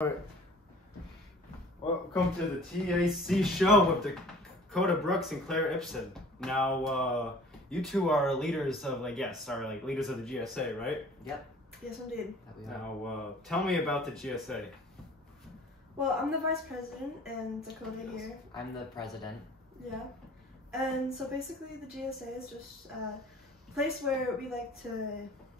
Alright. Welcome to the T.A.C. show with Dakota Brooks and Claire Ipson. Now, you two are leaders of, leaders of the GSA, right? Yep. Yes, indeed. Now, tell me about the GSA. Well, I'm the vice president, and Dakota here. I'm the president. Yeah. And so basically, the GSA is just a place where we like to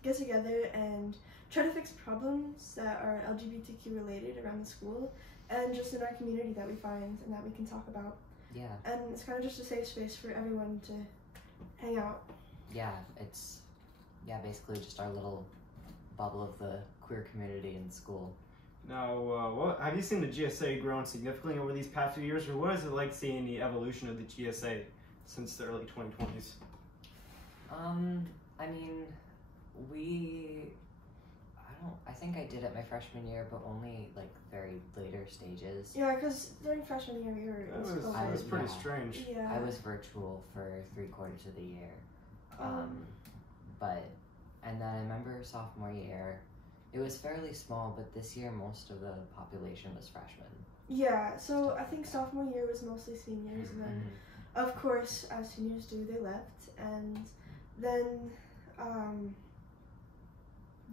get together and try to fix problems that are LGBTQ related around the school and just in our community that we find and that we can talk about. Yeah. And it's kind of just a safe space for everyone to hang out. Yeah, it's basically just our little bubble of the queer community in school. Now, have you seen the GSA grown significantly over these past few years, or what is it like seeing the evolution of the GSA since the early 2020s? I mean, I think I did it my freshman year, but only very later stages. Yeah, because during freshman year we were in school. It was pretty strange. Yeah. I was virtual for 3/4 of the year. And then I remember sophomore year, it was fairly small, but this year most of the population was freshmen. Yeah, so I think sophomore year was mostly seniors, and then of course, as seniors do, they left, and then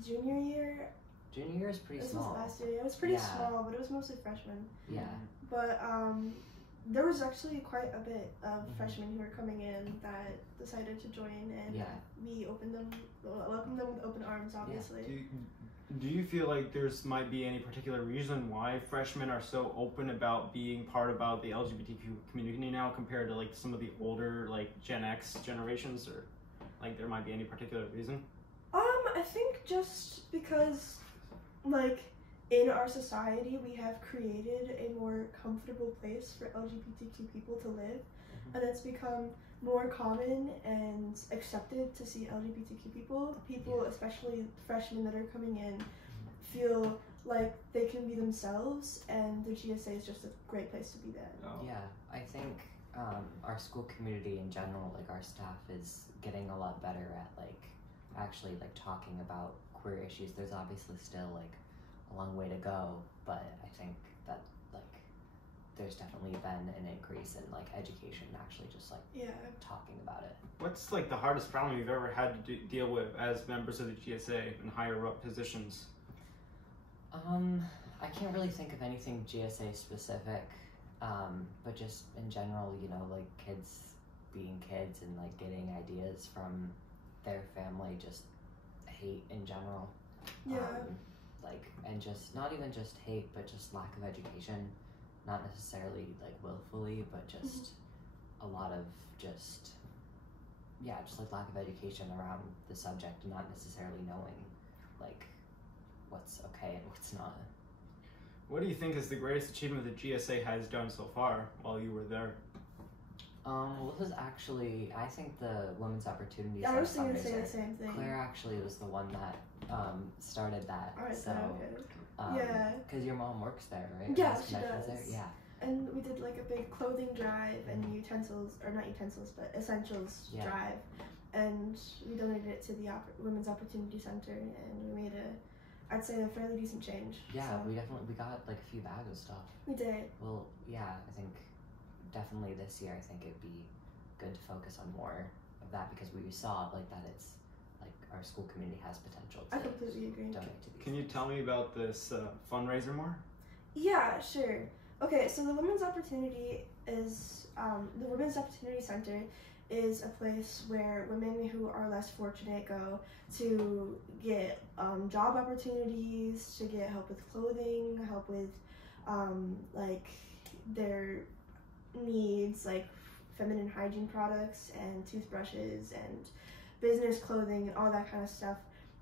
junior year is pretty this small. was last year. It was pretty small, but it was mostly freshmen. Yeah. But there was actually quite a bit of freshmen who were coming in that decided to join, and we welcomed them with open arms, obviously. Yeah. Do you feel like there's might be any particular reason why freshmen are so open about being part about the LGBTQ community now compared to some of the older Gen X generations, or there might be any particular reason? I think just because in our society we have created a more comfortable place for LGBTQ people to live, and it's become more common and accepted to see LGBTQ people, especially freshmen that are coming in, feel like they can be themselves, and the GSA is just a great place to be that. Yeah, I think our school community in general, our staff is getting a lot better at actually talking about queer issues. There's obviously still a long way to go, but I think that there's definitely been an increase in education, actually just talking about it. What's the hardest problem you've ever had to deal with as members of the GSA in higher up positions? I can't really think of anything GSA specific, but just in general, kids being kids and getting ideas from their family, just hate in general. Yeah. And just not even just hate, but just lack of education. Not necessarily willfully, but just a lot of just lack of education around the subject, and not necessarily knowing what's okay and what's not. What do you think is the greatest achievement the GSA has done so far while you were there? Well, this is actually, I think the Women's Opportunity Center. I was going to say fundraiser. the same thing. Claire actually was the one that started that. Alright, so yeah. Because your mom works there, right? Yeah, Has she connections does. There? Yeah. And we did a big clothing drive and essentials drive, and we donated it to the Women's Opportunity Center, and we made I'd say a fairly decent change. Yeah, so. we got a few bags of stuff. We did. Well, yeah, I think definitely this year, I think it'd be good to focus on more of that, because we saw that it's our school community has potential to I completely agree. donate to these. Can you tell me about this fundraiser more? Yeah, sure. Okay, so the Women's Opportunity is the Women's Opportunity Center is a place where women who are less fortunate go to get job opportunities, to get help with clothing, help with their needs, feminine hygiene products and toothbrushes and business clothing and all that kind of stuff.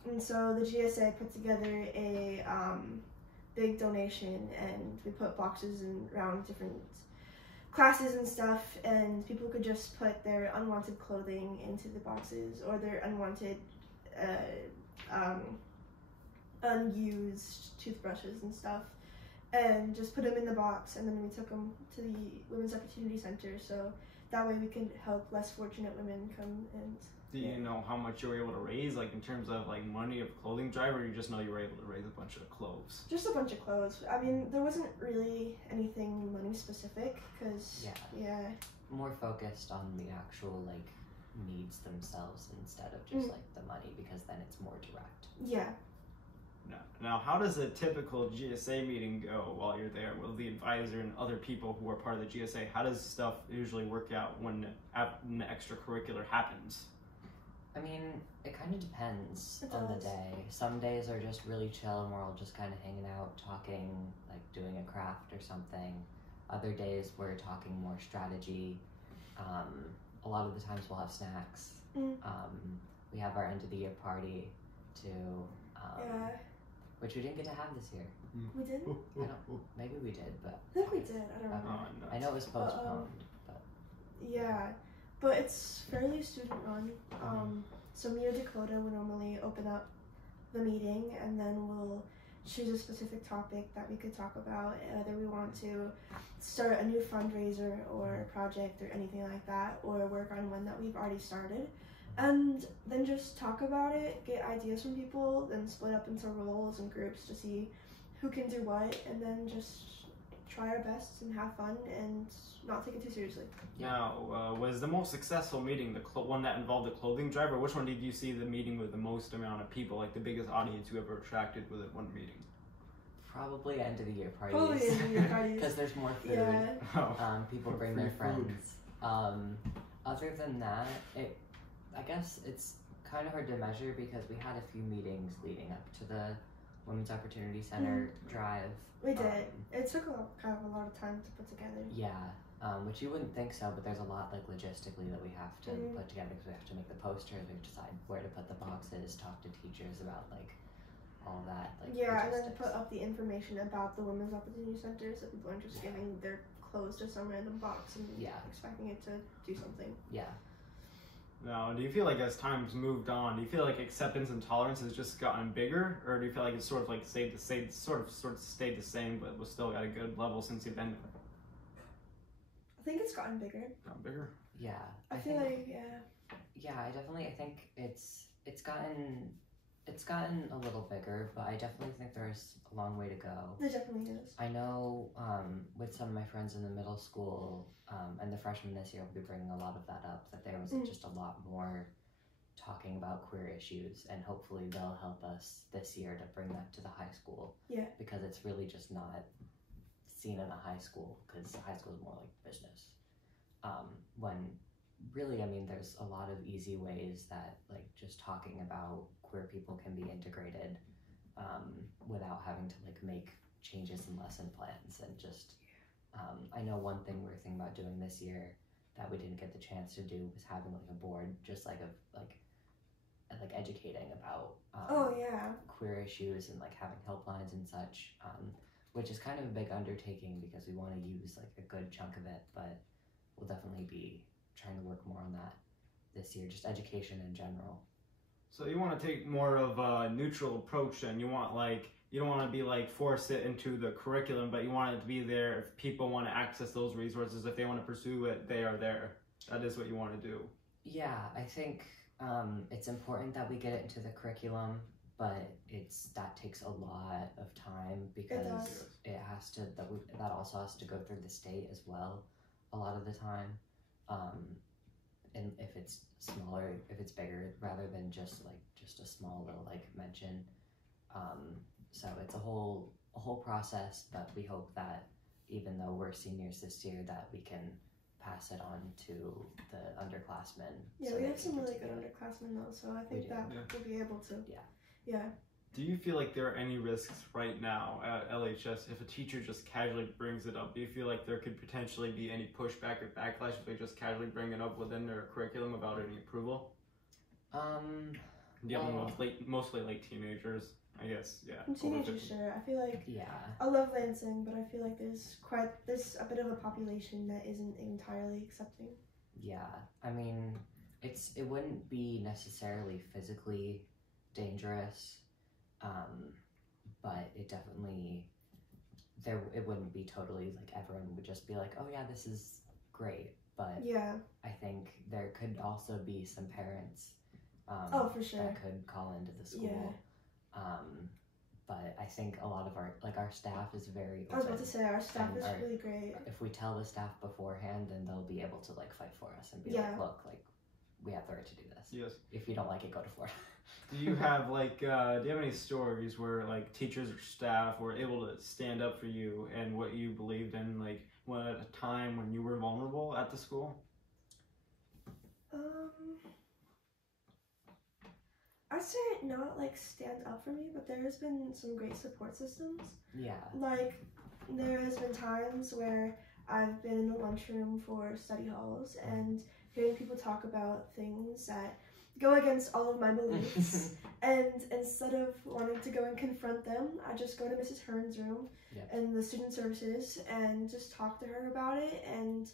And so the GSA put together a big donation, and we put boxes around different classes and stuff, and people could just put their unwanted clothing into the boxes, or their unwanted unused toothbrushes and stuff, and just put them in the box, and then we took them to the Women's Opportunity Center, so that way we can help less fortunate women come and Do you know how much you were able to raise, like in terms of like money of clothing drive, or you just know you were able to raise a bunch of clothes? Just a bunch of clothes. I mean, there wasn't really anything money specific because more focused on the actual like needs themselves instead of just like the money, because then it's more direct. Yeah. Now, how does a typical GSA meeting go while you're there with the advisor and other people who are part of the GSA? How does stuff usually work out when an extracurricular happens? I mean, it kind of depends on the day. Some days are just really chill and we're all just kind of hanging out, talking, like doing a craft or something. Other days we're talking more strategy. A lot of the times we'll have snacks. We have our end of the year party too, which we didn't get to have this year. We didn't? Maybe we did, but I think we did. I don't remember. I know it was postponed. Yeah, but it's fairly student run. So me or Dakota would normally open up the meeting, and then we'll choose a specific topic that we could talk about. Whether we want to start a new fundraiser or project or anything like that, or work on one that we've already started, and then just talk about it, get ideas from people, then split up into roles and groups to see who can do what, and then just try our best and have fun and not take it too seriously. Now, was the most successful meeting the one that involved the clothing drive, or which one did you see the meeting with the most amount of people, like the biggest audience you ever attracted with one meeting? Probably end of the year parties. Probably end of the year parties. Because there's more food. Yeah. People bring their friends. Other than that, I guess it's kind of hard to measure because we had a few meetings leading up to the Women's Opportunity Center drive. We did. It took kind of a lot of time to put together. Yeah, which you wouldn't think so, but there's a lot like logistically that we have to put together because we have to make the posters, we have to decide where to put the boxes, talk to teachers about like all that. Like, yeah, logistics. and then put up the information about the Women's Opportunity Center so people aren't just giving their clothes to some random box and expecting it to do something. Yeah. Now, do you feel like as time's moved on, do you feel like acceptance and tolerance has just gotten bigger, or do you feel like it's sort of like stayed the same, but was still at a good level since you've been there? I think it's gotten bigger. Gotten bigger? Yeah. I feel like Yeah, I think it's gotten a little bigger, but I definitely think there's a long way to go. There definitely is. I know with some of my friends in the middle school and the freshmen this year will be bringing a lot of that up, that there was just a lot more talking about queer issues, and hopefully they'll help us this year to bring that to the high school. Yeah. Because it's really just not seen in the high school, because high school is more like business. When really, I mean, there's a lot of easy ways that like just talking about queer people can be integrated without having to like make changes in lesson plans, and just I know one thing we were thinking about doing this year that we didn't get the chance to do was having like a board just like educating about queer issues and like having helplines and such, which is kind of a big undertaking because we want to use like a good chunk of it, but we'll definitely be trying to work more on that this year, just education in general. So you want to take more of a neutral approach, and you want like, you don't want to be like force it into the curriculum, but you want it to be there if people want to access those resources, if they want to pursue it, they are there. That is what you want to do. Yeah, I think it's important that we get it into the curriculum, but that takes a lot of time because it has to, that also has to go through the state as well a lot of the time. And if it's smaller, if it's bigger, rather than just a small little like mention. So it's a whole process, but we hope that even though we're seniors this year, that we can pass it on to the underclassmen. Yeah, so we have some really good underclassmen though, so I think that we'll be able to. Yeah. Do you feel like there are any risks right now at LHS if a teacher just casually brings it up? Do you feel like there could potentially be any pushback or backlash if they just casually bring it up within their curriculum without any approval? Dealing with mostly like teenagers, I guess. Yeah. Teenagers, sure. I feel like I love Lansing, but I feel like there's a bit of a population that isn't entirely accepting. Yeah, I mean, it wouldn't be necessarily physically dangerous. But it definitely, it wouldn't be totally like everyone would just be like, oh yeah, this is great. But I think there could also be some parents Oh, for sure. that could call into the school. But I think a lot of our staff is very open. I was about to say, our staff is really great. If we tell the staff beforehand, then they'll be able to like fight for us and be like, look, like we have the right to do this. Yes. If you don't like it, go to Florida. Do you have like do you have any stories where like teachers or staff were able to stand up for you and what you believed in, like when at a time when you were vulnerable at the school? I'd say not like stand up for me, but there has been some great support systems. Yeah. Like there has been times where I've been in the lunchroom for study halls and hearing people talk about things that go against all of my beliefs, and instead of wanting to go and confront them, I just go to Mrs. Hearn's room and the student services and just talk to her about it and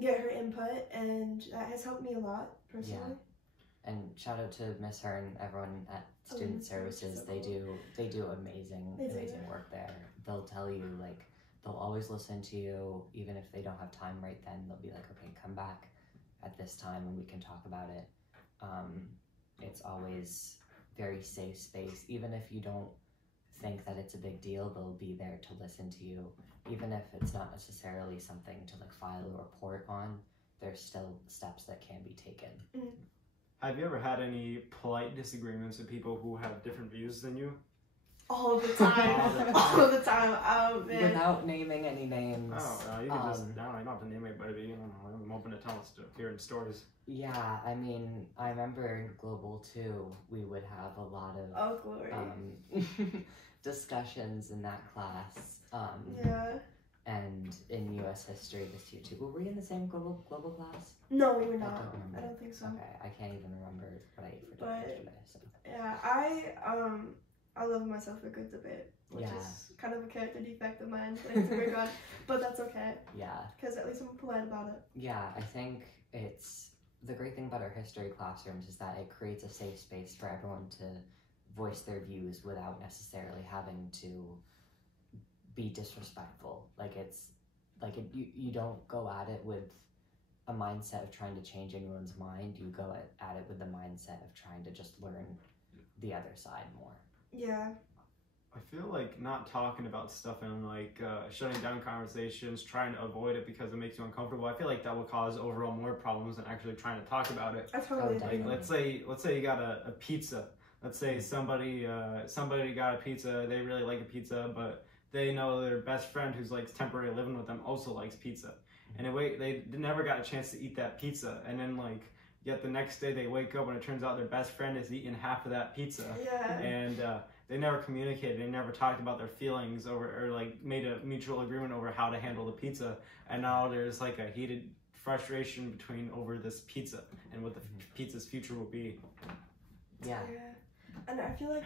get her input, and that has helped me a lot personally. Yeah. And shout out to Miss Hearn, everyone at Student Services. They do amazing work there. They'll tell you, like, they'll always listen to you, even if they don't have time right then. They'll be like, okay, come back at this time and we can talk about it. It's always very safe space. Even if you don't think that it's a big deal, they'll be there to listen to you. Even if it's not necessarily something to like file a report on, there's still steps that can be taken. Have you ever had any polite disagreements with people who have different views than you? All the time. All the time. Oh, man. Without naming any names. Oh, you can just, I don't have to name anybody, but you know, I'm open to telling hearing stories. Yeah, I mean, I remember in Global 2, we would have a lot of discussions in that class. And in U.S. history this year too. Were we in the same global class? No, we were not. I don't think so. Okay, I can't even remember what I ate for dinner yesterday. So. Yeah, I love myself a good debate, which is kind of a character defect of mine that I have to work on, but that's okay. Yeah. Because at least I'm polite about it. Yeah, I think it's the great thing about our history classrooms is that it creates a safe space for everyone to voice their views without necessarily having to be disrespectful. Like you don't go at it with a mindset of trying to change anyone's mind. You go at it with the mindset of trying to just learn the other side more. Yeah. I feel like not talking about stuff and like shutting down conversations, trying to avoid it because it makes you uncomfortable. I feel like that will cause overall more problems than actually trying to talk about it. I totally agree. Like let's say you got a pizza. Let's say somebody got a pizza. They really like a pizza, but they know their best friend who's like temporarily living with them also likes pizza. And they never got a chance to eat that pizza. And then like, yet the next day they wake up and it turns out their best friend has eaten half of that pizza. Yeah. And they never communicated. They never talked about their feelings or like made a mutual agreement over how to handle the pizza. And now there's like a heated frustration over this pizza and what the pizza's future will be. Yeah. And I feel like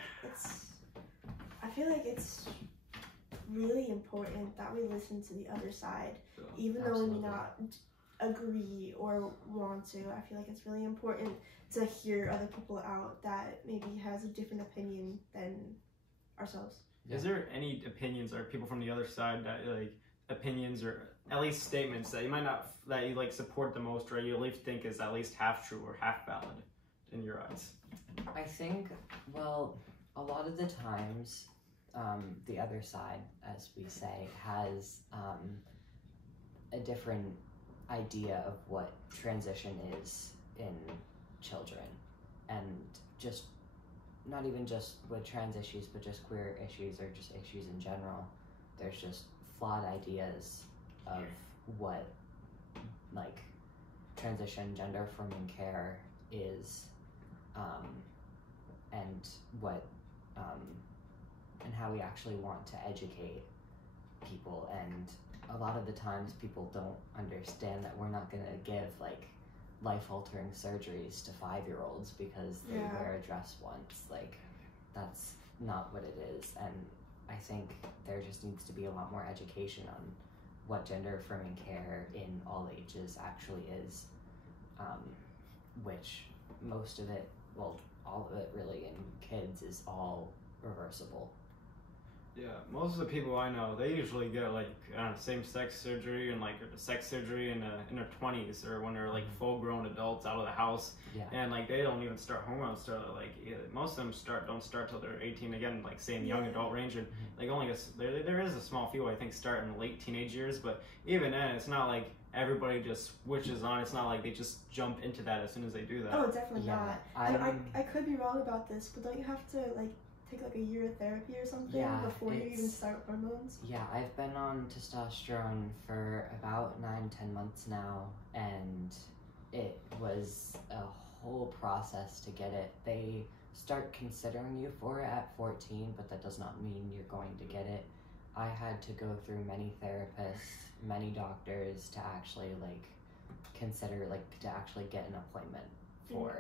it's really important that we listen to the other side, even though we may not agree or want to. I feel like it's really important to hear other people out that maybe has a different opinion than ourselves. Is there any opinions or people from the other side that like opinions or at least statements that you might not that you like support the most or you at least think is at least half true or half valid in your eyes? I think, well, a lot of the times the other side, as we say, has a different idea of what transition is in children, and just not even just with trans issues, but just queer issues or just issues in general. There's just flawed ideas of what like transition, gender affirming care is, and what and how we actually want to educate people. And a lot of the times people don't understand that we're not going to give like life-altering surgeries to 5-year-olds because they wear a dress once. Like, that's not what it is. And I think there just needs to be a lot more education on what gender affirming care in all ages actually is, which most of it, well, all of it really in kids is all reversible. Yeah, most of the people I know, they usually get like same-sex surgery and like sex surgery in their 20s or when they're like full-grown adults out of the house, Yeah. and like they don't even start hormones till like most of them don't start till they're 18 again, like same young adult range, and like only there is a small few I think start in late teenage years, but even then it's not like everybody just switches on. It's not like they just jump into that as soon as they do that. Oh, definitely Yeah, not. I could be wrong about this, but don't you have to like take like a year of therapy or something before you even start hormones? Yeah, I've been on testosterone for about 9-10 months now, and it was a whole process to get it. They start considering you for it at 14, but that does not mean you're going to get it. I had to go through many therapists, many doctors to actually like consider, like to actually get an appointment for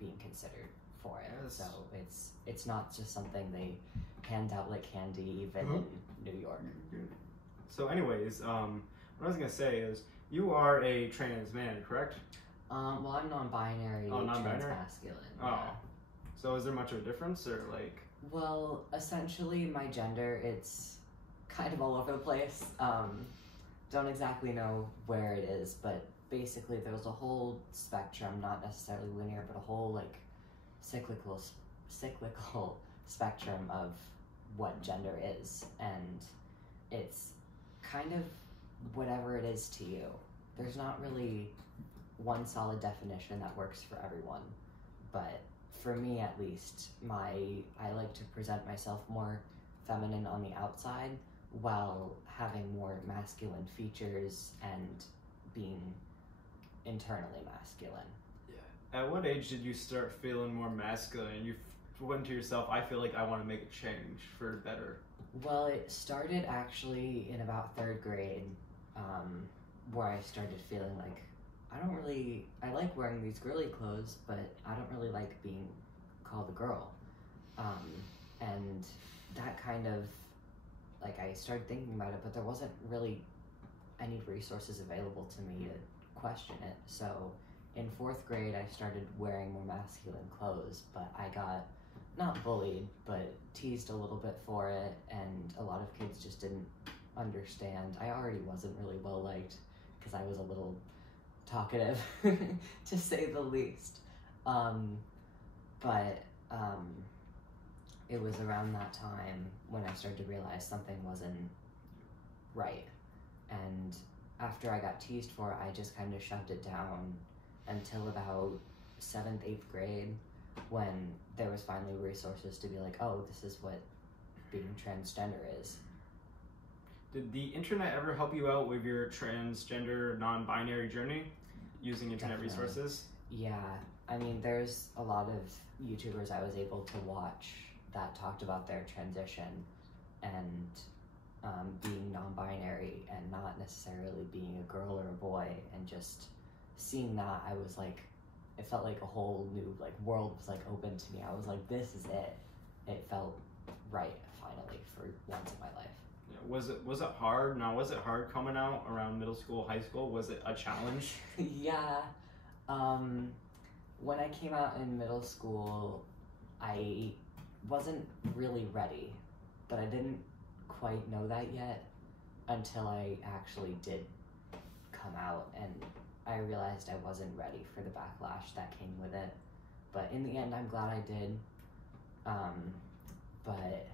being considered for it. Yes. So it's not just something they hand out like candy even in New York. So anyways, what I was gonna say is you are a trans man, correct? Well, I'm non-binary, trans-masculine. Oh. Yeah. So is there much of a difference or like? Well, essentially my gender, it's kind of all over the place. Don't exactly know where it is, but basically there's a whole spectrum, not necessarily linear, but a whole like cyclical spectrum of what gender is, and it's kind of whatever it is to you. There's not really one solid definition that works for everyone, but for me at least, I like to present myself more feminine on the outside while having more masculine features and being internally masculine. At what age did you start feeling more masculine? You went to yourself, I feel like I want to make a change for better. Well, it started actually in about 3rd grade, where I started feeling like I like wearing these girly clothes, but I don't really like being called a girl. And that kind of, like, I started thinking about it, but there wasn't really any resources available to me to question it. So in 4th grade, I started wearing more masculine clothes, but I got, not bullied, but teased a little bit for it, and a lot of kids just didn't understand. I already wasn't really well liked because I was a little talkative, to say the least. But it was around that time when I started to realize something wasn't right. And after I got teased for it, I just kind of shoved it down until about 7th, 8th grade, when there was finally resources to be like, oh, this is what being transgender is. Did the internet ever help you out with your transgender, non-binary journey, using internet resources? Yeah, I mean, there's a lot of YouTubers I was able to watch that talked about their transition and being non-binary and not necessarily being a girl or a boy, and just seeing that, I was like, it felt like a whole new like world was like open to me. I was like, this is it. It felt right finally for once in my life. Yeah, was it hard? Now, was it hard coming out around middle school, high school? Was it a challenge? Yeah. When I came out in middle school, I wasn't really ready, but I didn't quite know that yet until I actually did come out, and I realized I wasn't ready for the backlash that came with it. But in the end, I'm glad I did. But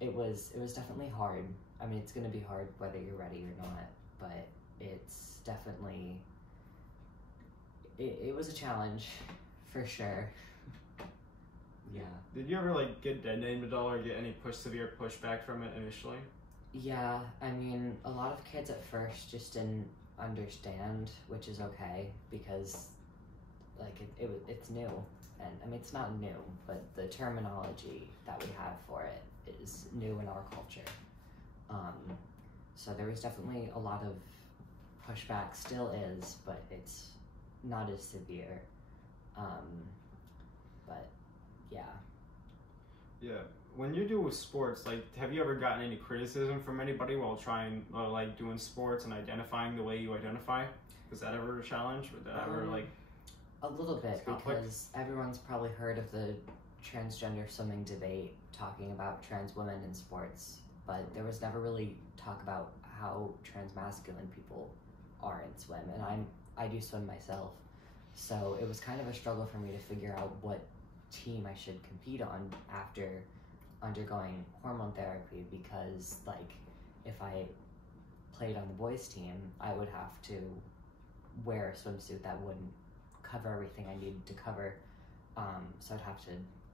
it was definitely hard. I mean, it's gonna be hard whether you're ready or not, but it's definitely, it was a challenge, for sure. Yeah. Did you ever like get dead named at all or get any severe pushback from it initially? Yeah, I mean, a lot of kids at first just didn't understand, which is okay, because like it's new, and I mean, it's not new, but the terminology that we have for it is new in our culture. So there was definitely a lot of pushback, still is, but it's not as severe. But yeah. Yeah. When you do with sports, like, have you ever gotten any criticism from anybody while trying, like, doing sports and identifying the way you identify? Was that ever a challenge? Was that ever, like... A little bit, because everyone's probably heard of the transgender swimming debate talking about trans women in sports, but there was never really talk about how trans masculine people are in swim, and I do swim myself, so it was kind of a struggle for me to figure out what team I should compete on after undergoing hormone therapy, because like if I played on the boys team, I would have to wear a swimsuit that wouldn't cover everything I needed to cover, so I'd have to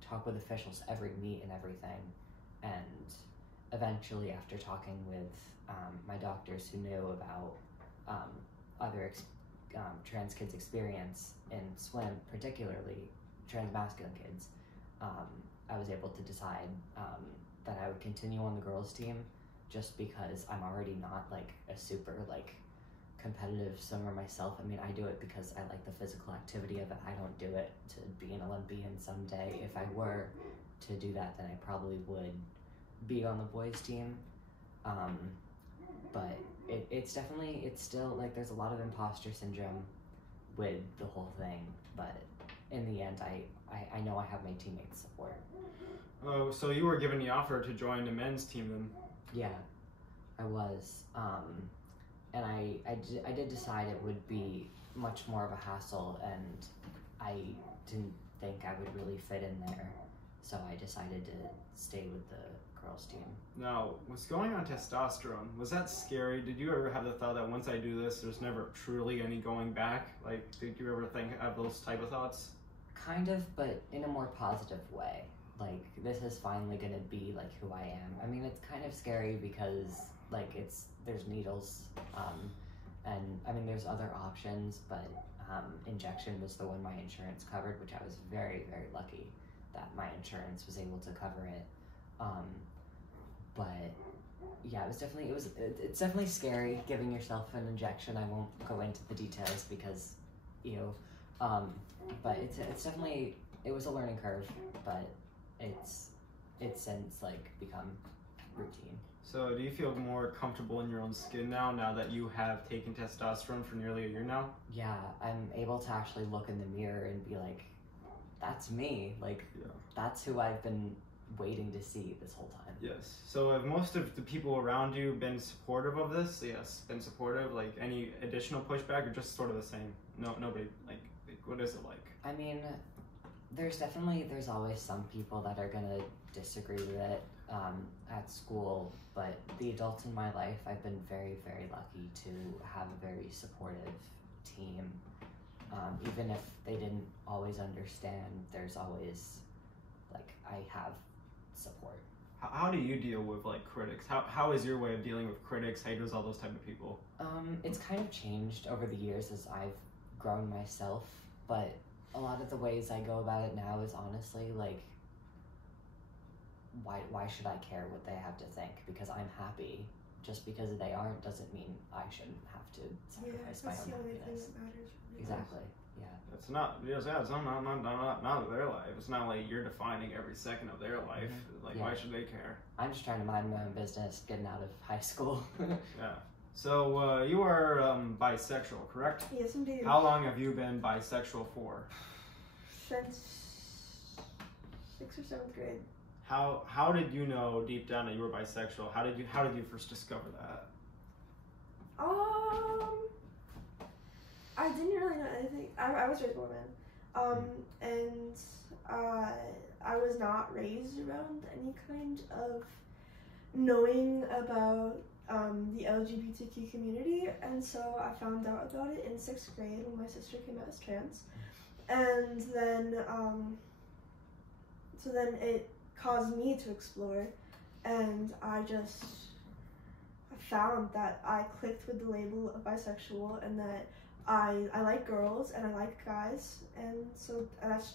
talk with officials every meet and everything, and eventually after talking with my doctors who knew about other trans kids' experience in swim, particularly trans masculine kids, I was able to decide that I would continue on the girls' team, just because I'm already not like a super like competitive swimmer myself. I mean, I do it because I like the physical activity of it. I don't do it to be an Olympian someday. If I were to do that, then I probably would be on the boys' team. But it's still like there's a lot of imposter syndrome with the whole thing. But in the end, I know I have my teammates' support. Oh, so you were given the offer to join the men's team then? Yeah, I was. And I did decide it would be much more of a hassle, and I didn't think I would really fit in there, so I decided to stay with the girls' team. Now, was going on testosterone, was that scary? Did you ever have the thought that once I do this, there's never truly any going back? Like, did you ever have those type of thoughts? Kind of, but in a more positive way. Like, this is finally gonna be like who I am. I mean, it's kind of scary because like there's needles, and I mean there's other options, but injection was the one my insurance covered, which I was very, very lucky that my insurance was able to cover it. But yeah, it's definitely scary giving yourself an injection. I won't go into the details because but it was a learning curve, but it's since like become routine. So do you feel more comfortable in your own skin now that you have taken testosterone for nearly a year now? Yeah, I'm able to actually look in the mirror and be like, that's me. Like, yeah. That's who I've been waiting to see this whole time. Yes. So have most of the people around you been supportive of this? Yes, been supportive. Like any additional pushback, or just sort of the same? No, nobody. Like what is it like? I mean, there's always some people that are gonna disagree with it at school, but the adults in my life, I've been very, very lucky to have a very supportive team. Even if they didn't always understand, there's always, like, I have support. How do you deal with, like, critics? How is your way of dealing with critics, haters, all those type of people? It's kind of changed over the years as I've grown myself, but a lot of the ways I go about it now is honestly, like, why should I care what they have to think? Because I'm happy. Just because they aren't doesn't mean I shouldn't have to sacrifice my own happiness. Exactly. Yeah. It's not. It's not their life. It's not like you're defining every second of their life. Mm-hmm. Like, yeah. Why should they care? I'm just trying to mind my own business, getting out of high school. Yeah. So you are bisexual, correct? Yes, indeed. How long have you been bisexual for? Since 6th or 7th grade. How did you know deep down that you were bisexual? How did you first discover that? I didn't really know anything. I was raised a woman, and I was not raised around any kind of knowing about the LGBTQ community, and so I found out about it in 6th grade when my sister came out as trans, and then so then it caused me to explore, and I found that I clicked with the label of bisexual, and that I like girls and I like guys, and so that's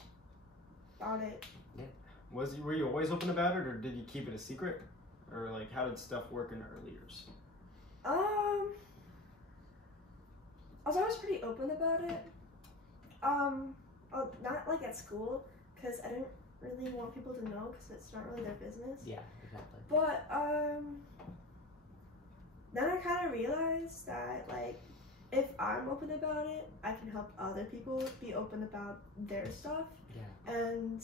about it. Yeah. Were you always open about it, or did you keep it a secret, or like how did stuff work in the early years? I was always pretty open about it. Not like at school, because I didn't really want people to know, because it's not really their business. Yeah, exactly. But then I kind of realized that, like, if I'm open about it, I can help other people be open about their stuff. Yeah. And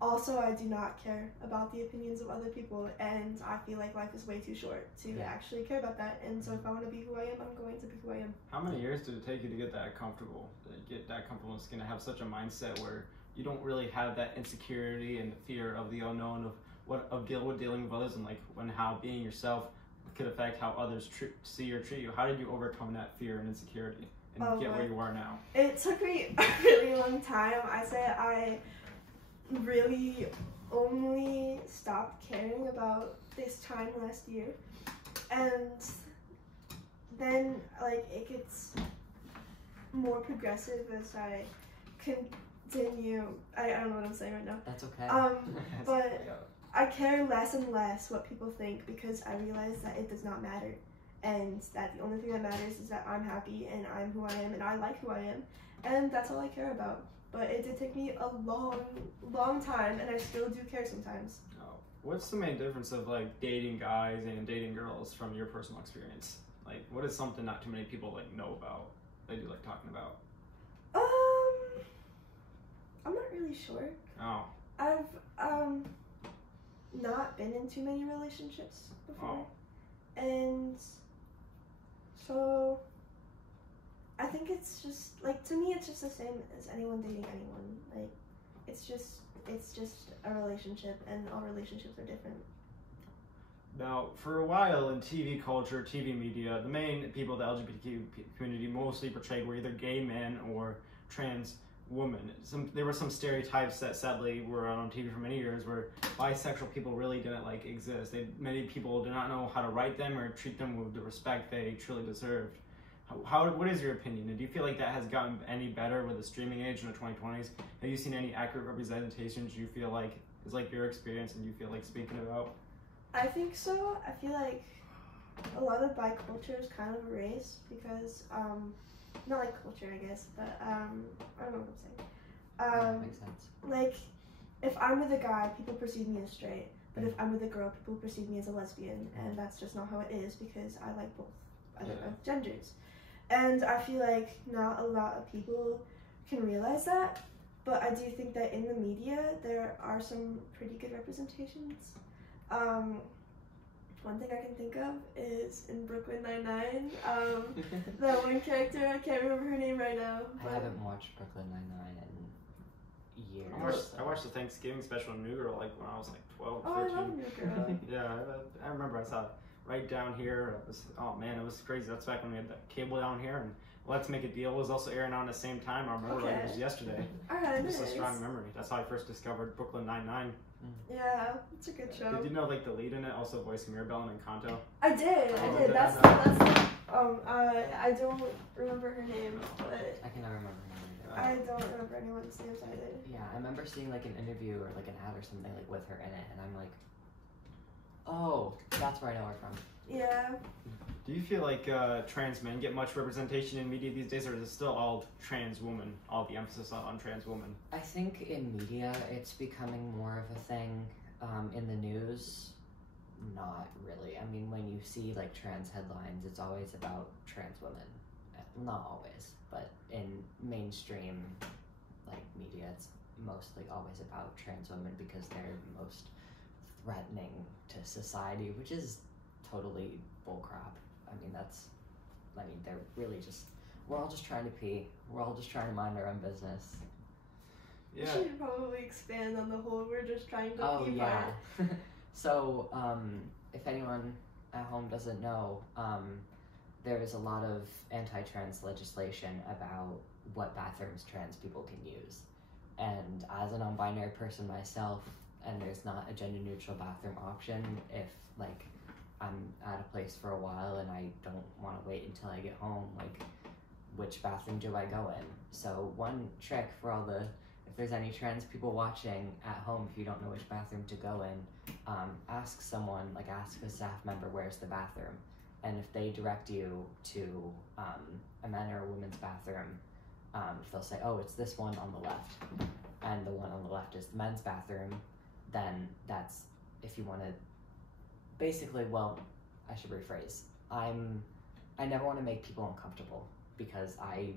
also I do not care about the opinions of other people, and I feel like life is way too short to actually care about that. And so if I want to be who I am, I'm going to be who I am. How many years did it take you to get that comfortable? And it's gonna have such a mindset where you don't really have that insecurity and the fear of the unknown of dealing with others, and like how being yourself could affect how others see or treat you. How did you overcome that fear and insecurity and get where you are now? It took me a really long time. I say I really only stopped caring about this time last year, and then like it gets more progressive as I continue. I don't know what I'm saying right now. That's okay. But I care less and less what people think, because I realize that it does not matter, and that the only thing that matters is that I'm happy and I'm who I am and I like who I am, and that's all I care about. But it did take me a long time, and I still do care sometimes. Oh. What's the main difference of like dating guys and dating girls from your personal experience? Like, what is something not too many people like know about that you like talking about? I'm not really sure. Oh. I've not been in too many relationships before, and so I think it's just like, to me it's just the same as anyone dating anyone. Like it's just a relationship, and all relationships are different. Now, for a while in TV culture, TV media, the main people of the LGBTQ community mostly portrayed were either gay men or trans women. There were some stereotypes that sadly were on TV for many years where bisexual people really didn't like exist. Many people did not know how to write them or treat them with the respect they truly deserved. What is your opinion? And do you feel like that has gotten any better with the streaming age in the 2020s? Have you seen any accurate representations you feel like is like your experience and you feel like speaking about? I think so. I feel like a lot of bi culture is kind of erased because, not like culture, I guess, but I don't know what I'm saying. Makes sense. Like, if I'm with a guy, people perceive me as straight, but if I'm with a girl, people perceive me as a lesbian, and that's just not how it is, because I like both genders. And I feel like not a lot of people can realize that, but I do think that in the media there are some pretty good representations. One thing I can think of is in Brooklyn Nine-Nine, that one character, I can't remember her name right now. I haven't watched Brooklyn Nine-Nine in years. I watched the Thanksgiving special on New Girl like when I was like 12, 13. Oh, I love New Girl. Yeah, I remember I saw it right down here. It was crazy. That's back when we had the cable down here, and Let's Make a Deal was also airing on at the same time. I remember like it was yesterday. Alright, It's a strong memory. That's how I first discovered Brooklyn Nine-Nine. Yeah, it's a good show. Did you know like the lead in it also voiced Mirabelle and Encanto? I did. That's I don't remember her name, but I can never remember her name. I don't remember anyone's names either. Yeah, I remember seeing like an interview or like an ad or something like with her in it, and I'm like, oh, that's where I know her from. Yeah. Do you feel like trans men get much representation in media these days, or is it still all trans women, all the emphasis on trans women? I think in media it's becoming more of a thing. In the news, not really. I mean, when you see like trans headlines, it's always about trans women. Not always, but in mainstream like media, it's mostly always about trans women because they're most threatening to society, which is totally bullcrap. They're really just, we're all just trying to pee. We're all just trying to mind our own business. Yeah. We should probably expand on the whole we're just trying to pee part. So, if anyone at home doesn't know, there is a lot of anti-trans legislation about what bathrooms trans people can use. And as a non-binary person myself, and there's not a gender-neutral bathroom option, if like I'm at a place for a while and I don't want to wait until I get home, like which bathroom do I go in? So one trick for all the, if there's any trans people watching at home, if you don't know which bathroom to go in, ask someone, like ask a staff member where's the bathroom. And if they direct you to a man or a woman's bathroom, if they'll say, oh, it's this one on the left, and the one on the left is the men's bathroom, then that's, if you want to, basically, well, I should rephrase. I never want to make people uncomfortable because I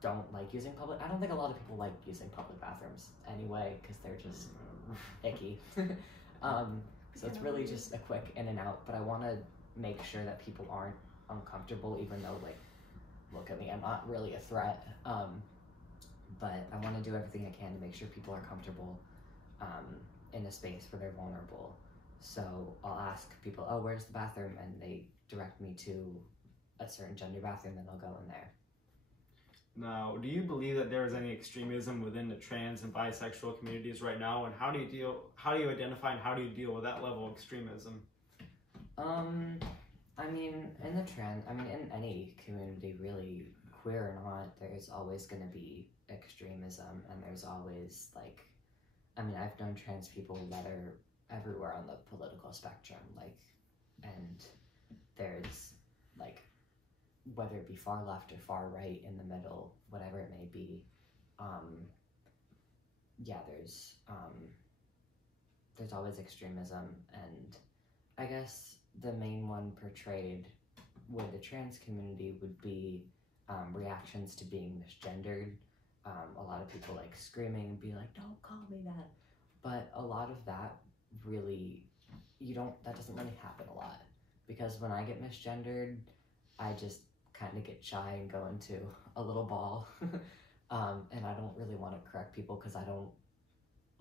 don't like using I don't think a lot of people like using public bathrooms anyway, because they're just icky. So it's really just a quick in and out, but I want to make sure that people aren't uncomfortable, even though, like, look at me, I'm not really a threat. But I want to do everything I can to make sure people are comfortable in a space where they're vulnerable. So I'll ask people, oh, where's the bathroom? And they direct me to a certain gender bathroom, and I'll go in there. Now, do you believe that there is any extremism within the trans and bisexual communities right now, and how do you identify and how do you deal with that level of extremism? I mean, in any community, really, queer or not, there's always going to be extremism, and there's always, like, I've known trans people that are everywhere on the political spectrum, like, and there's, like, whether it be far left or far right, in the middle, whatever it may be, there's always extremism, and I guess the main one portrayed with the trans community would be reactions to being misgendered. A lot of people, like, screaming and being like, don't call me that. But a lot of that really, that doesn't really happen a lot. Because when I get misgendered, I just kind of get shy and go into a little ball. And I don't really want to correct people, because I don't,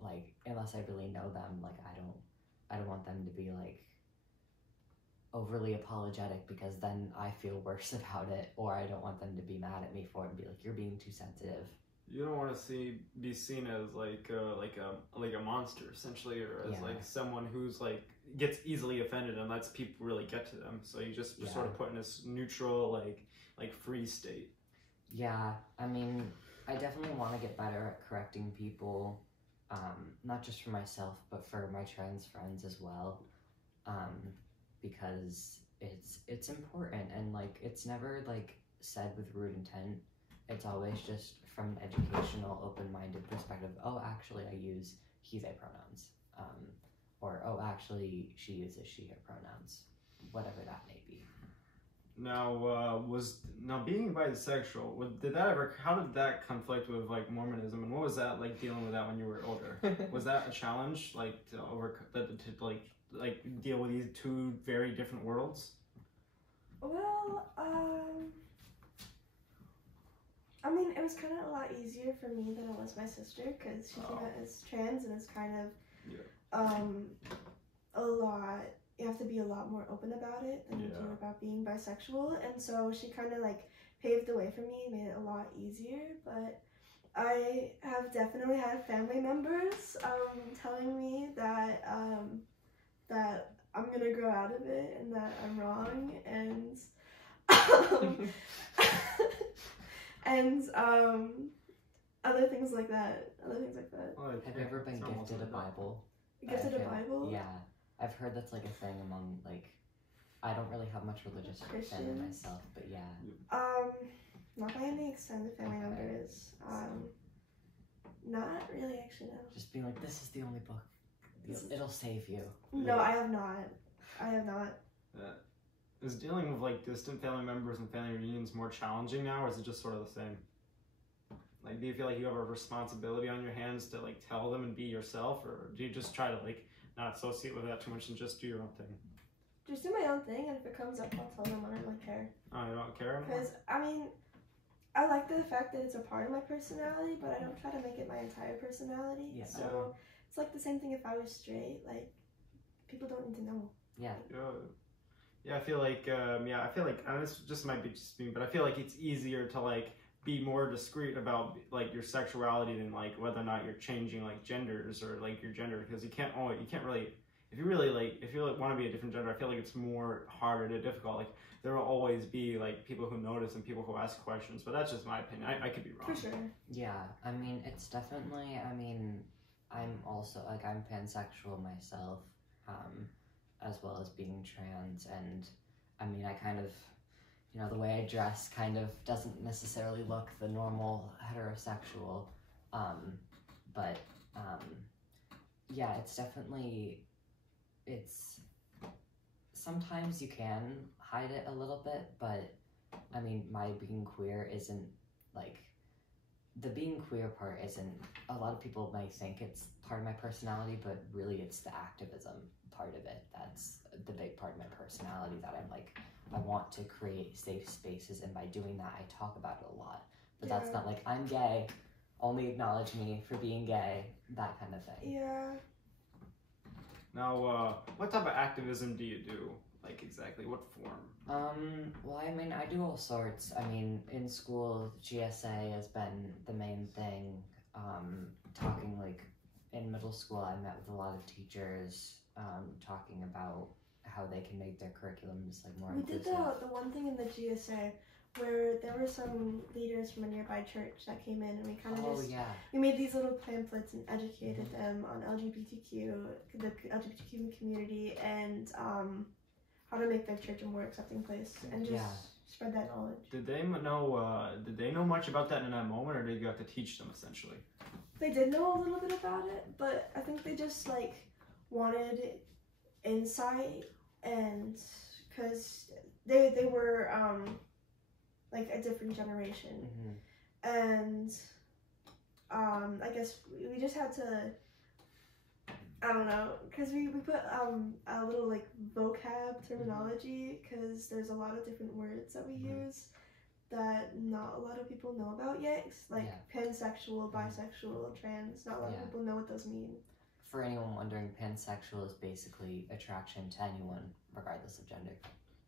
like, unless I really know them, like, I don't want them to be, like, overly apologetic, because then I feel worse about it, or I don't want them to be mad at me for it and be like, you're being too sensitive. You don't want to be seen as like a monster, essentially, or as like someone who's like gets easily offended and lets people really get to them. So you just sort of put in this neutral, like free state. Yeah, I definitely want to get better at correcting people, not just for myself, but for my trans friends as well, because it's important, and, like, it's never, like, said with rude intent. It's always just from an educational, open-minded perspective. Oh, actually, I use he/they pronouns, or oh, actually, she uses she/her pronouns, whatever that may be. Now, being bisexual, how did that conflict with, like, Mormonism, and what was that like dealing with that when you were older? Was that a challenge, like, to deal with these two very different worlds? Well, it was kind of a lot easier for me than it was my sister, because she came out as trans, and it's kind of you have to be a lot more open about it than you do about being bisexual, and so she kind of, like, paved the way for me, made it a lot easier. But I have definitely had family members telling me that that I'm gonna grow out of it and that I'm wrong, and and other things like that. Have you ever been gifted a Bible? Gifted a Bible? Yeah, I've heard that's, like, a thing among, like, I don't really have much religious family myself, but yeah. Not by any extended family members. Not really, actually, no. Just being like, this is the only book. It'll save you. No, I have not. Is dealing with, like, distant family members and family reunions more challenging now, or is it just sort of the same? Like, do you feel like you have a responsibility on your hands to, like, tell them and be yourself, or do you just try to, like, not associate with that too much and just do your own thing? Just do my own thing, and if it comes up, I'll tell them. I don't really care. Oh, you don't care anymore? Because, I like the fact that it's a part of my personality, but I don't try to make it my entire personality. Yeah. So it's like the same thing if I was straight. Like, people don't need to know. Yeah. Yeah, I feel like, this just might be just me, but I feel like it's easier to, like, be more discreet about, like, your sexuality than, like, whether or not you're changing, like, genders or, like, your gender, because you can't really, if you want to be a different gender, I feel like it's more harder to difficult. Like, there will always be, like, people who notice and people who ask questions, but that's just my opinion. I could be wrong. For sure. Yeah, it's definitely, I'm also, like, I'm pansexual myself, as well as being trans, and I kind of, the way I dress kind of doesn't necessarily look the normal heterosexual, but yeah, it's definitely, sometimes you can hide it a little bit, but my being queer isn't, like, the being queer part isn't, a lot of people might think it's part of my personality, but really it's the activism part of it that's the big part of my personality, that I'm like, I want to create safe spaces, and by doing that I talk about it a lot. But that's not like, I'm gay, only acknowledge me for being gay, that kind of thing. Yeah. Now, what type of activism do you do? Like, exactly, what form? Well, I mean, I do all sorts. I mean, in school, GSA has been the main thing. Talking, like, in middle school, I met with a lot of teachers, talking about how they can make their curriculums, like, more inclusive. We did the one thing in the GSA where there were some leaders from a nearby church that came in, and we kind of we made these little pamphlets and educated them on the LGBTQ community, and how to make their church a more accepting place, and just spread that knowledge. Did they know much about that in that moment, or did you have to teach them essentially? They did know a little bit about it, but I think they just like wanted insight, and because they were like a different generation, and I guess we just had to, I don't know, because we put a little like vocab terminology, because there's a lot of different words that we use that not a lot of people know about yet, like pansexual, bisexual, trans. Not a lot of people know what those mean. For anyone wondering, pansexual is basically attraction to anyone, regardless of gender.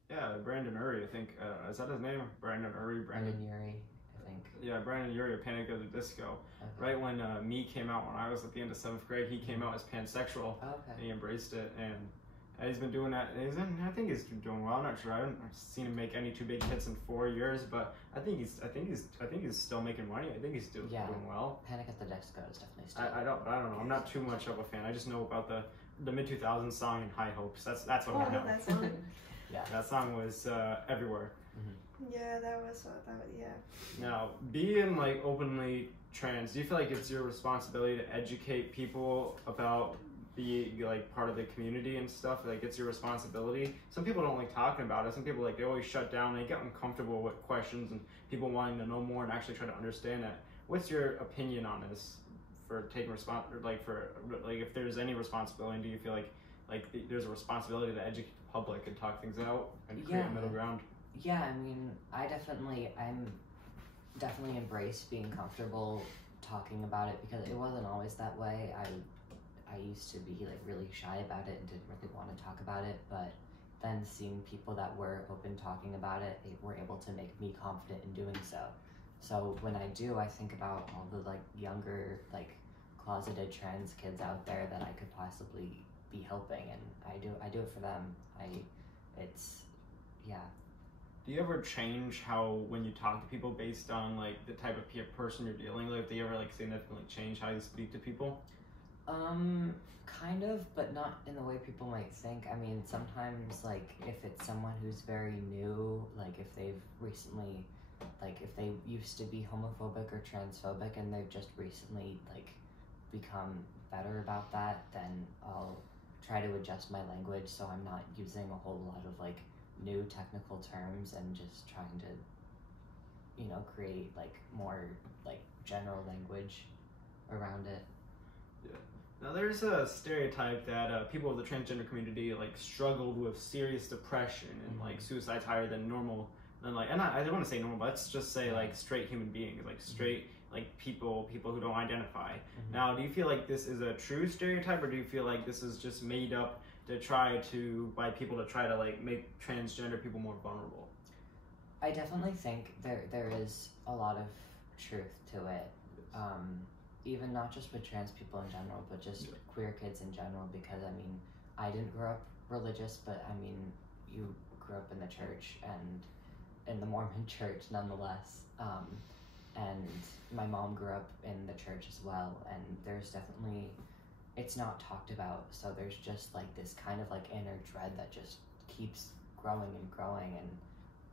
Yeah, Brandon Urie, I think, is that his name? Brandon Urie? Brandon Urie, I think. Yeah, Brandon Urie of Panic at the Disco. Okay. Right when Me came out, when I was at the end of 7th grade, he came out as pansexual. And he embraced it, and he's been doing that. I think he's doing well. I'm not sure. I haven't seen him make any too big hits in 4 years, but I think he's still making money. I think he's still doing well. Panic at the Disco is definitely still. I don't know. I'm not too much of a fan. I just know about the mid 2000s song in High Hopes. That's what I know. That song. That song was everywhere. Yeah, that was Now, being like openly trans, do you feel like it's your responsibility to educate people about being like part of the community and stuff? Like, it's your responsibility. Some people don't like talking about it. Some people, like, they always shut down. They get uncomfortable with questions and people wanting to know more and actually try to understand that. What's your opinion on this? For taking if there's any responsibility, do you feel like there's a responsibility to educate the public and talk things out and create a middle ground? Yeah, I mean, I'm definitely embraced being comfortable talking about it, because it wasn't always that way. I used to be like really shy about it and didn't really want to talk about it, but then seeing people that were open talking about it, they were able to make me confident in doing so. So when I do, I think about all the like younger, like closeted trans kids out there that I could possibly be helping, and I do it for them. Do you ever change how, when you talk to people based on like the type of person you're dealing with? Do you ever like significantly change how you speak to people? Kind of, but not in the way people might think. I mean, sometimes like if it's someone who's very new, like if they've recently, like if they used to be homophobic or transphobic and they've just recently like become better about that, then I'll try to adjust my language so I'm not using a whole lot of like new technical terms and just trying to, create like more like general language around it. Yeah. Now there's a stereotype that people of the transgender community like struggled with serious depression and like suicide's higher than normal. And like, and I don't want to say normal, but let's just say like straight human beings, like straight like people who don't identify. Now, do you feel like this is a true stereotype, or do you feel like this is just made up by people to try to like make transgender people more vulnerable? I definitely think there is a lot of truth to it. Even not just with trans people in general, but just queer kids in general, because I mean, I didn't grow up religious, but I mean, you grew up in the church and in the Mormon church nonetheless. And my mom grew up in the church as well, and there's definitely, it's not talked about, so there's just like this kind of like inner dread that just keeps growing and growing, and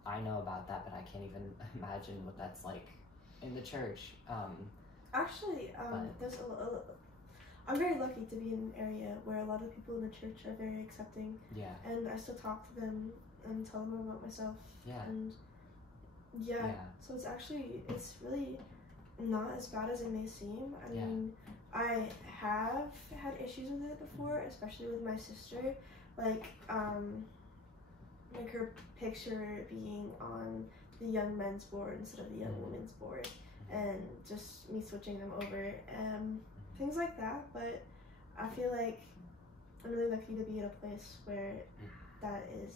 I know about that, but I can't even imagine what that's like in the church. Actually, there's I'm very lucky to be in an area where a lot of people in the church are very accepting. Yeah. And I still talk to them and tell them about myself. Yeah. And so it's really not as bad as it may seem. I mean, I have had issues with it before, especially with my sister. Like her picture being on the young men's board instead of the young women's board, and just me switching them over, things like that. But I feel like I'm really lucky to be in a place where that is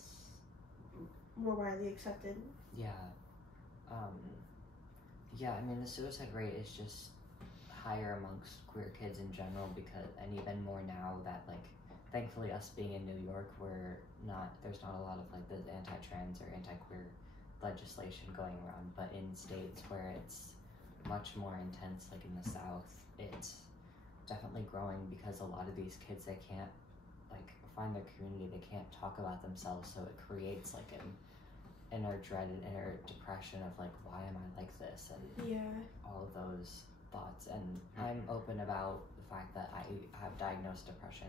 more widely accepted. Yeah, I mean, the suicide rate is just higher amongst queer kids in general, because, and even more now that, like, thankfully us being in New York, there's not a lot of like the anti-trans or anti-queer legislation going around, but in states where it's much more intense, like in the South, it's definitely growing, because a lot of these kids, they can't like find their community, they can't talk about themselves, so it creates like an inner dread and inner depression of like, why am I like this, and all of those thoughts. And I'm open about the fact that I have diagnosed depression.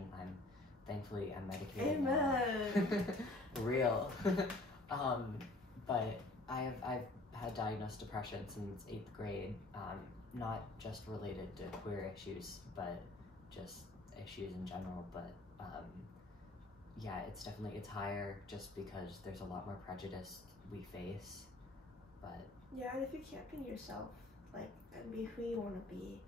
Thankfully I'm medicated. Amen. Real. But I've had diagnosed depression since 8th grade, not just related to queer issues, but just issues in general. But yeah, it's higher just because there's a lot more prejudice we face. But yeah, and if you can't be yourself, like, and be who you want to be,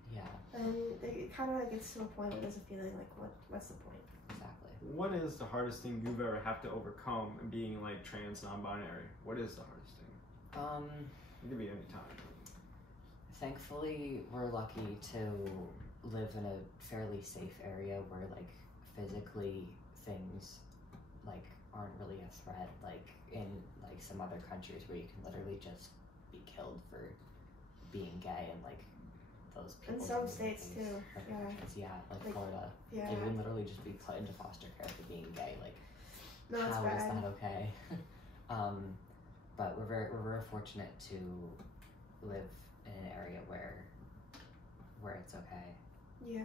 then it kind of like gets to a point where there's a feeling like, what's the point? Exactly. What is the hardest thing you've ever have to overcome in being like trans, non-binary? What is the hardest thing? It could be any time. Thankfully, we're lucky to live in a fairly safe area where like physically things like aren't really a threat, like in like some other countries where you can literally just be killed for being gay, and like those people in some states too. Like Florida. Yeah. They would literally just be put into foster care for being gay. Like, no, how is bad. that okay? But we're very fortunate to live in an area where it's okay. Yeah.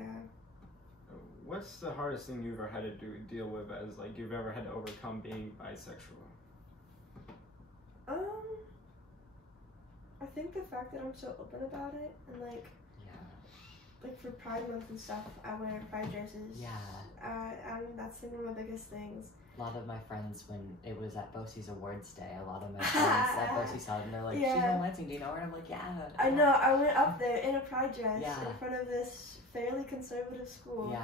What's the hardest thing you've ever had to deal with as like you've ever had to overcome being bisexual? I think the fact that I'm so open about it, and like for Pride Month and stuff, I wear pride dresses. That's like one of my biggest things. A lot of my friends, when it was at BOCES Awards Day, a lot of my friends at BOCES saw it and they're like, she's in Lansing, do you know her? And I'm like, I know, I went up there in a pride dress in front of this fairly conservative school.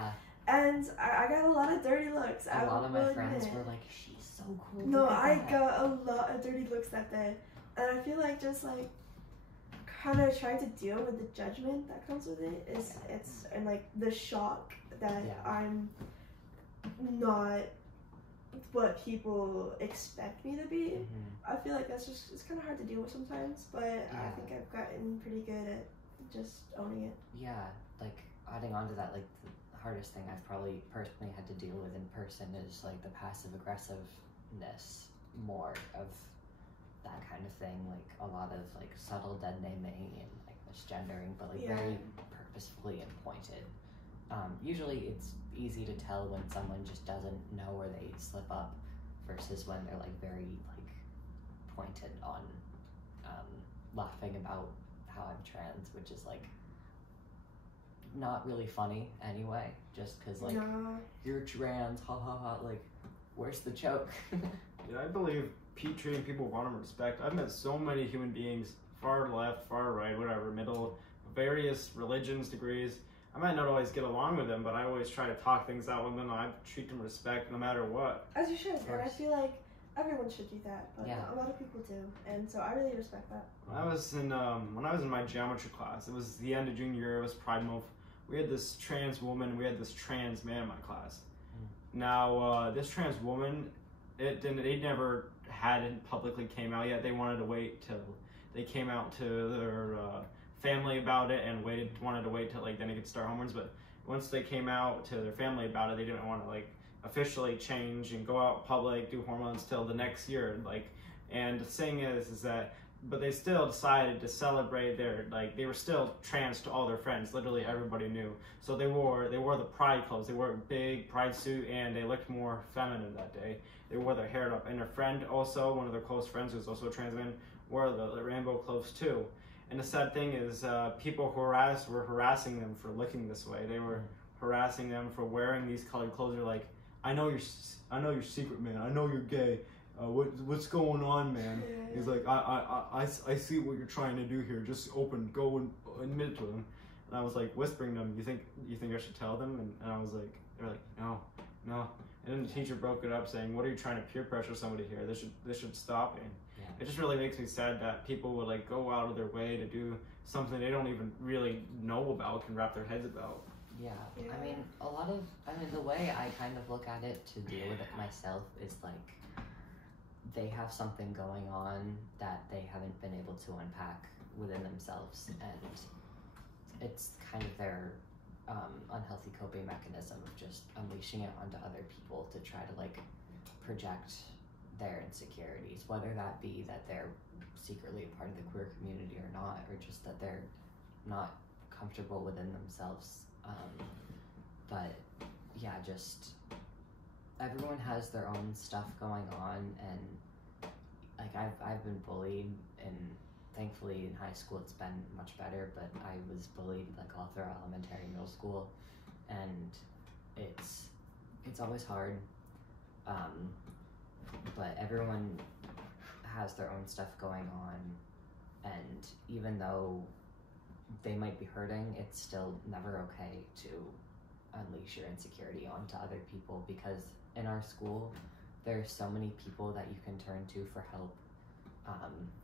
And I got a lot of dirty looks. A lot of my friends were like, she's so cool. No, I got a lot of dirty looks that day. And I feel like just like kind of trying to deal with the judgment that comes with it and like the shock that I'm not what people expect me to be. I feel like it's kind of hard to deal with sometimes, but I think I've gotten pretty good at just owning it. Like adding on to that, like the hardest thing I've probably personally had to deal with in person is like the passive aggressiveness more of that kind of thing, like a lot of like subtle dead naming and like misgendering, but like very purposefully and pointed. Usually it's easy to tell when someone just doesn't know where they slip up versus when they're like very like pointed on laughing about how I'm trans, which is like not really funny anyway, just because like you're trans, ha ha ha, like where's the joke? Yeah, I believe treating people with honor and respect. I've met so many human beings, far left, far right, whatever, middle, various religions, degrees. I might not always get along with them, but I always try to talk things out with them. I treat them with respect no matter what. As you should, and I feel like everyone should do that, but a lot of people do, and so I really respect that. When I was in my geometry class, it was the end of junior year, it was Pride Month. We had this trans woman, we had this trans man in my class. Now, this trans woman, they never hadn't publicly came out yet. They wanted to wait till they came out to their family about it and wanted to wait till like then they could start hormones. But once they came out to their family about it, they didn't want to like officially change and go out public, do hormones till the next year. Like, and the thing is that, but they still decided to celebrate they were still trans to all their friends. Literally everybody knew. So they wore the pride clothes. They wore a big pride suit and they looked more feminine that day. They wore their hair up. And their friend also, one of their close friends who's also a trans man, wore the rainbow clothes too. And the sad thing is, people were harassing them for looking this way. They were harassing them for wearing these colored clothes. They're like, I know you're secret, man. I know you're gay. What's going on, man? Yeah. He's like, I see what you're trying to do here. Just go and admit it to them. And I was like whispering to them, you think I should tell them? And I was like, they're like, no. And then the teacher broke it up, saying, what are you trying to peer pressure somebody here? This should stop. And it just really makes me sad that people would like go out of their way to do something they don't even really know about, can wrap their heads about. Yeah. I mean, the way I kind of look at it to deal with it myself is like, they have something going on that they haven't been able to unpack within themselves, and it's kind of their unhealthy coping mechanism of just unleashing it onto other people to try to like project their insecurities, whether that be that they're secretly a part of the queer community or not, or just that they're not comfortable within themselves. But yeah, just everyone has their own stuff going on, and like I've been bullied, and thankfully in high school it's been much better, but I was bullied like all through elementary, middle school, and it's always hard. But everyone has their own stuff going on, and even though they might be hurting, it's still never okay to unleash your insecurity onto other people, because in our school there's so many people that you can turn to for help,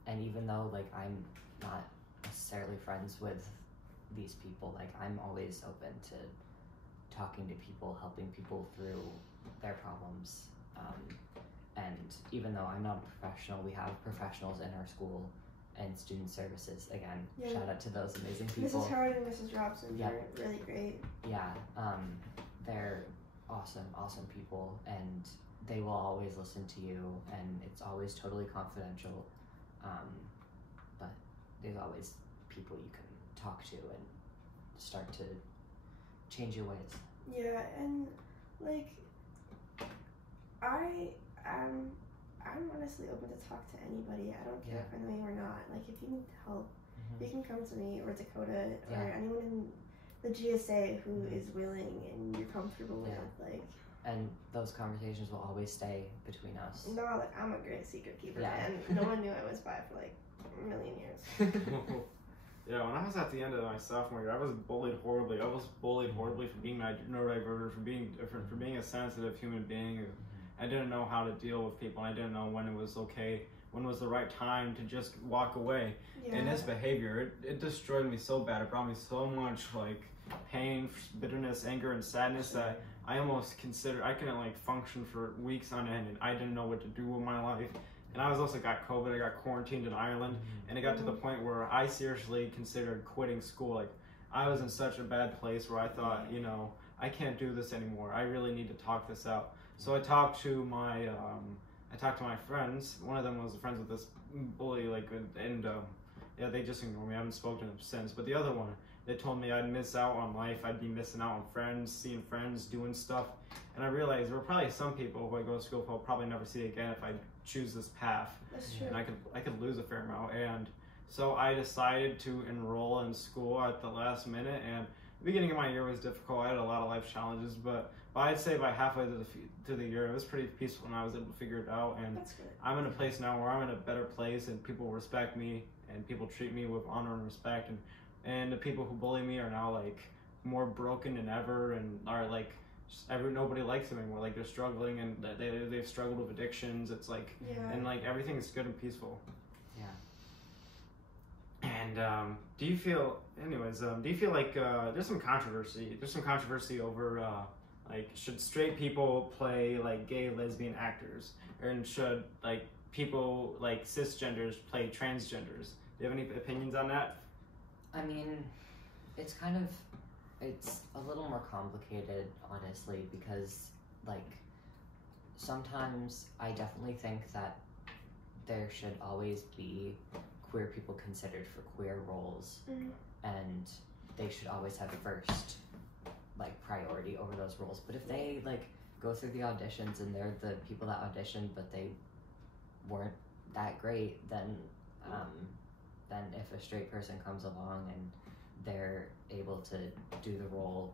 and even though like I'm not necessarily friends with these people, like I'm always open to talking to people, helping people through their problems, and even though I'm not a professional, we have professionals in our school and student services. Again, shout out to those amazing people. Mrs. Howard and Mrs. Robson, they're really great. Yeah, they're awesome people, and they will always listen to you, and it's always totally confidential, but there's always people you can talk to and start to change your ways. Yeah, and like I'm honestly open to talk to anybody. I don't care if I know you or not. Like if you need help, you can come to me or Dakota or anyone in the GSA who is willing and you're comfortable with. Like, and those conversations will always stay between us. No, like I'm a great secret keeper, and no one knew I was bi for like a million years. Yeah, when I was at the end of my sophomore year, I was bullied horribly. I was bullied horribly for being neurodivergent, for being different, for being a sensitive human being. I didn't know how to deal with people, and I didn't know when it was okay, when was the right time to just walk away. And this behavior, it destroyed me so bad. It brought me so much like pain, bitterness, anger, and sadness that I almost I couldn't like function for weeks on end, and I didn't know what to do with my life. And I was also got COVID. I got quarantined in Ireland, and it got to the point where I seriously considered quitting school. Like I was in such a bad place where I thought, you know, I can't do this anymore. I really need to talk this out. So I talked to my friends. One of them was friends with this bully, like, and they just ignored me. I haven't spoken to them since. But the other one, they told me I'd miss out on life. I'd be missing out on friends, seeing friends, doing stuff. And I realized there were probably some people who I go to school with who I'll probably never see again if I choose this path. That's true. And I could lose a fair amount. And so I decided to enroll in school at the last minute. And the beginning of my year was difficult. I had a lot of life challenges, but I'd say by halfway to the year, it was pretty peaceful, and I was able to figure it out. And I'm in a place now where I'm in a better place, and people respect me, and people treat me with honor and respect. And the people who bully me are now like more broken than ever, and are like nobody likes them anymore. Like they're struggling, and they've struggled with addictions. It's like and like everything is good and peaceful. Yeah. And do you feel like there's some controversy over like should straight people play like gay lesbian actors, and should like people like cisgenders play transgenders? Do you have any opinions on that? I mean, it's a little more complicated, honestly, because like sometimes I definitely think that there should always be queer people considered for queer roles, and they should always have first like priority over those roles. But if they like go through the auditions and they're the people that auditioned but they weren't that great, then then if a straight person comes along and they're able to do the role,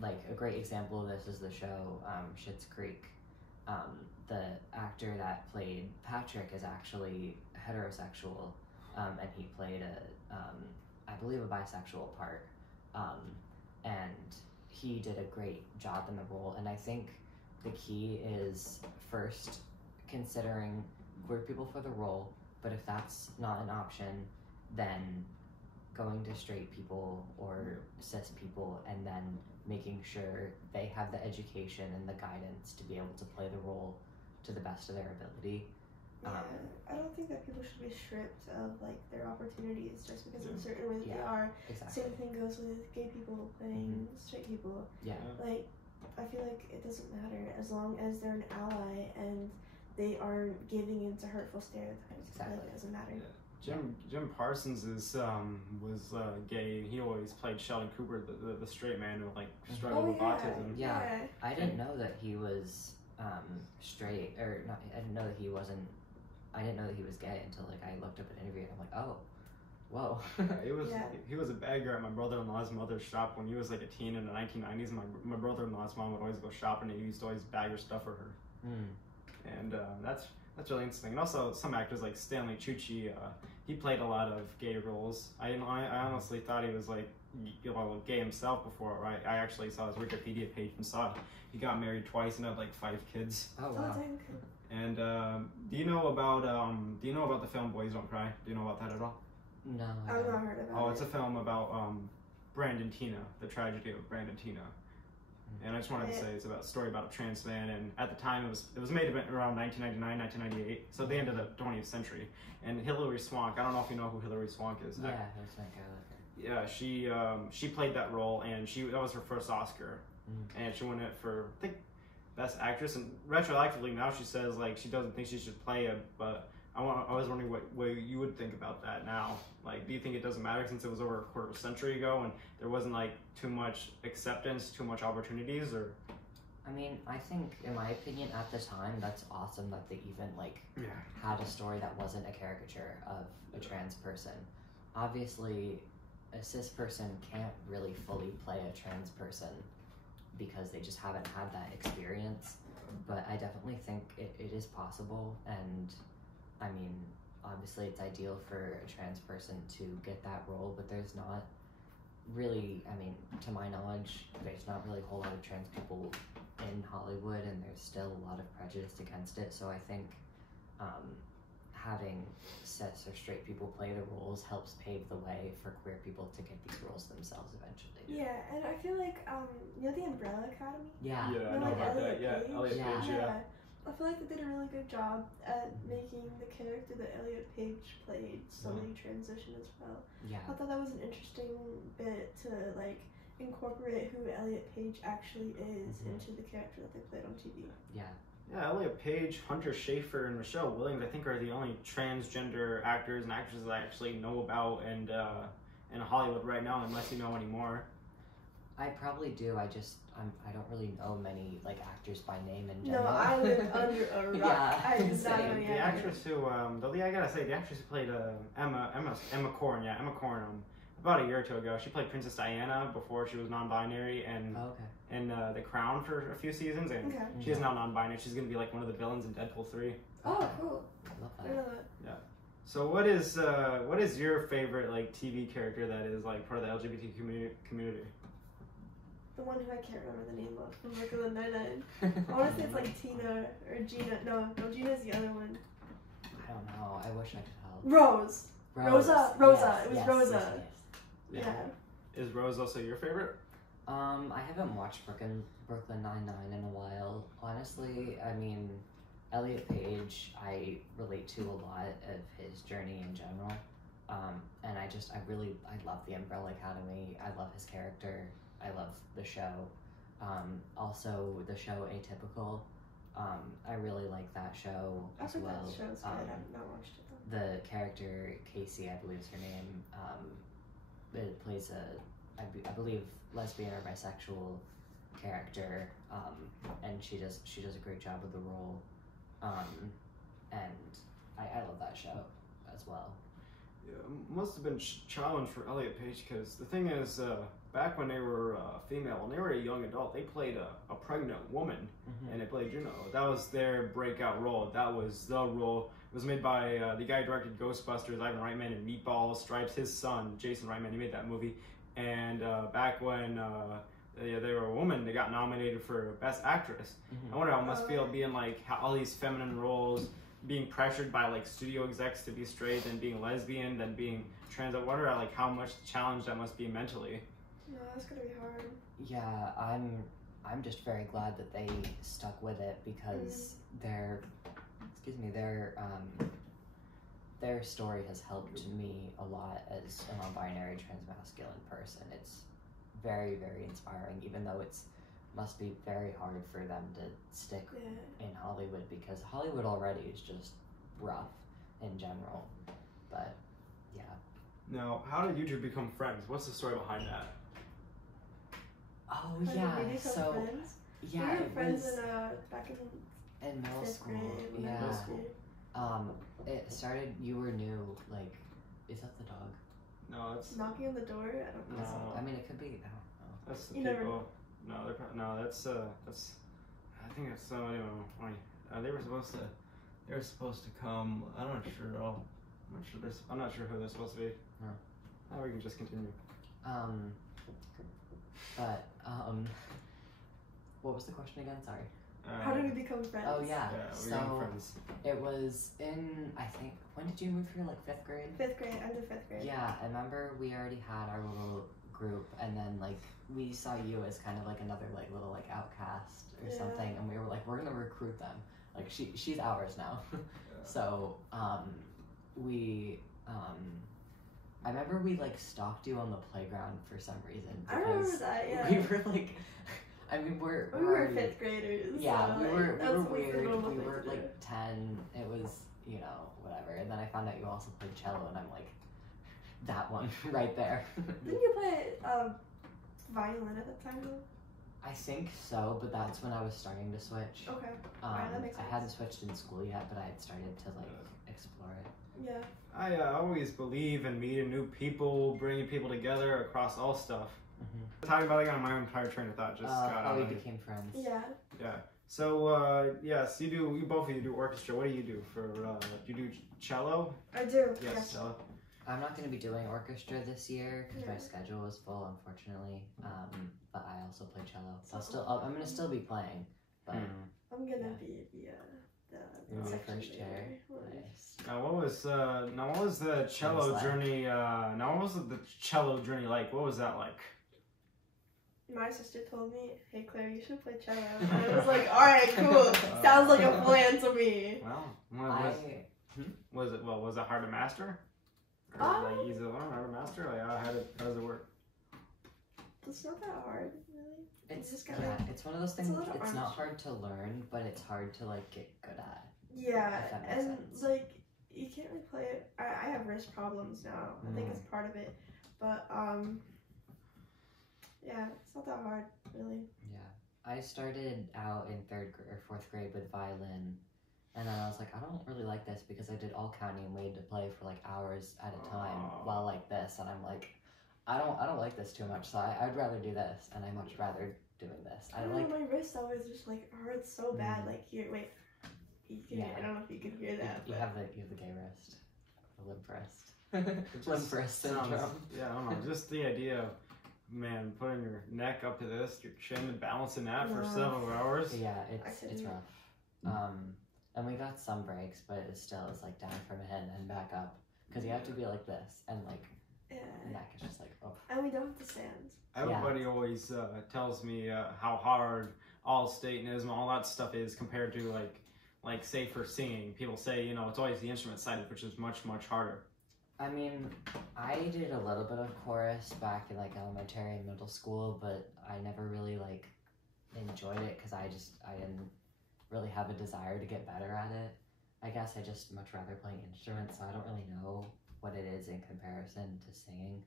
like a great example of this is the show Schitt's Creek. The actor that played Patrick is actually heterosexual, and he played I believe a bisexual part, and he did a great job in the role. And I think the key is first considering queer people for the role, but if that's not an option, then going to straight people or cis people and then making sure they have the education and the guidance to be able to play the role to the best of their ability. Yeah, I don't think that people should be stripped of like their opportunities just because of a certain way that they are. Exactly. Same thing goes with gay people playing straight people. Yeah. Like, I feel like it doesn't matter as long as they're an ally and they aren't giving into hurtful stereotypes. Exactly. Like, it doesn't matter. Yeah. Jim Parsons was gay. He always played Sheldon Cooper, the straight man who like struggled with autism. Yeah. I didn't know that he was straight, or not. I didn't know that he wasn't. I didn't know that he was gay until like I looked up an interview and I'm like, oh, whoa. He was a bagger at my brother-in-law's mother's shop when he was like a teen in the 1990s. My brother-in-law's mom would always go shopping and he used to always bag her stuff for her. And that's really interesting. And also some actors like Stanley Tucci, he played a lot of gay roles. I honestly thought he was like gay himself before. I actually saw his Wikipedia page and saw he got married twice and had like 5 kids. Oh wow. And do you know about the film Boys Don't Cry? Do you know about that at all? No, I've not heard about it. Oh, it's a film about Brandon Tina, the tragedy of Brandon Tina. And I just wanted to say it's about a story about a trans man, and at the time it was made around 1999, 1998, so the end of the 20th century. And Hilary Swank, I don't know if you know who Hilary Swank is. Yeah, that's that guy. Yeah, she played that role, and that was her first Oscar, and she won it for I think Best Actress. And retroactively now she says like she doesn't think she should play it, but I was wondering what you would think about that now. Like, do you think it doesn't matter since it was over a quarter of a century ago and there wasn't like too much acceptance, too much opportunities, or? I mean, I think, in my opinion, at the time, that's awesome that they even like had a story that wasn't a caricature of a trans person. Obviously, a cis person can't really fully play a trans person because they just haven't had that experience. But I definitely think it is possible, and I mean, obviously it's ideal for a trans person to get that role, but there's not really, I mean, to my knowledge, there's not really a whole lot of trans people in Hollywood, and there's still a lot of prejudice against it. So I think having cis or straight people play the roles helps pave the way for queer people to get these roles themselves eventually. Yeah, and I feel like, you know the Umbrella Academy? Yeah. Yeah, I know about that. Yeah, Elliot Page, yeah. I feel like they did a really good job at making the character that Elliot Page played slowly transition as well. Yeah. I thought that was an interesting bit to like incorporate who Elliot Page actually is into the character that they played on TV. Yeah. Yeah, Elliot Page, Hunter Schafer, and Michelle Williams, I think, are the only transgender actors and actresses that I actually know about and in Hollywood right now, unless you know any more. I probably do. I don't really know many like actors by name in general. No, I live under a rock. Yeah, I did not know any The actors. actress who, I gotta say, the actress who played Emma Corrin, about a year or two ago, she played Princess Diana before she was non-binary, and in The Crown for a few seasons, and she is now non-binary. She's gonna be like one of the villains in Deadpool 3. Oh, cool. I love I that. know that. Yeah. So what is your favorite like TV character that is like part of the LGBT community? The one who I can't remember the name of from Brooklyn Nine-Nine. I want to say it's like Tina or Gina. No, Gina's the other one. I don't know. I wish I could help. Rosa. Yes, It was yes, Rosa. yes. Yeah. Is Rose also your favorite? I haven't watched Brooklyn Nine-Nine in a while. Honestly, I mean, Elliot Page, I relate to a lot of his journey in general. And I love the Umbrella Academy. I love his character. I love the show. Also, the show Atypical. I really like that show as well. That show's good. I've not watched it though. The character Casey, I believe is her name. It plays I believe lesbian or bisexual character, and she does a great job with the role. And I love that show as well. Yeah, must have been challenge for Elliot Page because the thing is, back when they were female, when they were a young adult, they played a pregnant woman, and they played Juno. That was their breakout role. That was the role. It was made by the guy who directed Ghostbusters, Ivan Reitman, and Meatballs, Stripes. His son, Jason Reitman, he made that movie. And back when they were a woman, they got nominated for Best Actress. I wonder how it must feel being like all these feminine roles, being pressured by like studio execs to be straight, then being lesbian, then being trans. I wonder like how much challenge that must be mentally. No, that's gonna be hard. Yeah, I'm just very glad that they stuck with it because their story has helped me a lot as a non-binary trans-masculine person. It's very, very inspiring, even though it must be very hard for them to stick in Hollywood because Hollywood already is just rough in general. But yeah. Now, how did you two become friends? What's the story behind that? Oh How yeah, did we become so friends? yeah, We were it friends was back in middle fifth school. grade. Yeah. Middle school. It started. You were new. Like, is that the dog? No, it's Knocking on the door. I don't know. No. I mean, it could be. I don't know. that's the You never people. No, they're no. That's I think it's anyway. They were supposed to come. I'm not sure. I'm not sure who they're supposed to be. No. Now we can just continue. But what was the question again? Sorry. How did we become friends? Oh yeah. We were friends. It was in, I think, when did you move here? Like 5th grade? 5th grade. End of 5th grade. Yeah, I remember we already had our little group, and then like we saw you as kind of like another like little like outcast or something, and we were like, we're gonna recruit them. Like she's ours now. So I remember we like stalked you on the playground for some reason. I remember that. Yeah. We were like, I mean, we were 5th graders. Yeah, so, we were that's weird. the normal We thing were to like do. 10. It was, you know, whatever. And then I found out you also played cello, and I'm like, that one right there. Didn't you play violin at the time though? I think so, but that's when I was starting to switch. Okay. That makes sense. I hadn't switched in school yet, but I had started to like explore it. Yeah. I always believe in meeting new people, bringing people together across all stuff. Talking about it on my own entire train of thought. Just got how out we of it. became friends. Yeah. Yeah. So yes, you both of you do orchestra. What do you do for? You do cello? I do. Yes, cello. I'm not going to be doing orchestra this year because my Yeah. schedule is full, unfortunately. But I also play cello. I'm going to still be playing. But I'm gonna be the You're the section first chair. leader. Nice. Now what was the cello like? journey? Now what was the cello journey like? What was that like? My sister told me, "Hey Claire, you should play cello." And I was like, "All right, cool. Sounds like a plan to me." Well, was it hard to master? Or like easy to learn, hard to master? Like how does it work? It's not that hard, really. It's just just gotta- it's one of those things. a lot of It's not arms. hard to learn, but it's hard to like get good at. Yeah, If that makes and sense. like you can't really play it. I have wrist problems now. I think it's part of it, but yeah, it's not that hard, really. Yeah, I started out in 3rd or 4th grade with violin, and then I was like, I don't really like this because I did all counting and we had to play for like hours at a time while like this, and I'm like, I don't like this too much, so I'd rather do this, and I much rather doing this. I don't know, my wrist always just like hurts so bad. Like here, wait, you can Yeah. I don't know if you can hear that. You but have the gay wrist, the limp wrist, limp wrist Sounds- syndrome. Yeah, I don't know. Just the idea of, man, putting your neck up to this, your chin, and balancing that for No. several hours. Yeah, I it's couldn't. rough. And we got some breaks, but it's like down from a head and then back up because you have to be like this, and like yeah, the neck is just like oh. and we don't have to stand. Everybody always tells me how hard all stateism, all that stuff is compared to like say for singing. People say it's always the instrument side, which is much harder. I mean, I did a little bit of chorus back in like elementary and middle school, but I never really like enjoyed it because I didn't really have a desire to get better at it. I guess I just much rather playing instruments, so I don't really know what it is in comparison to singing.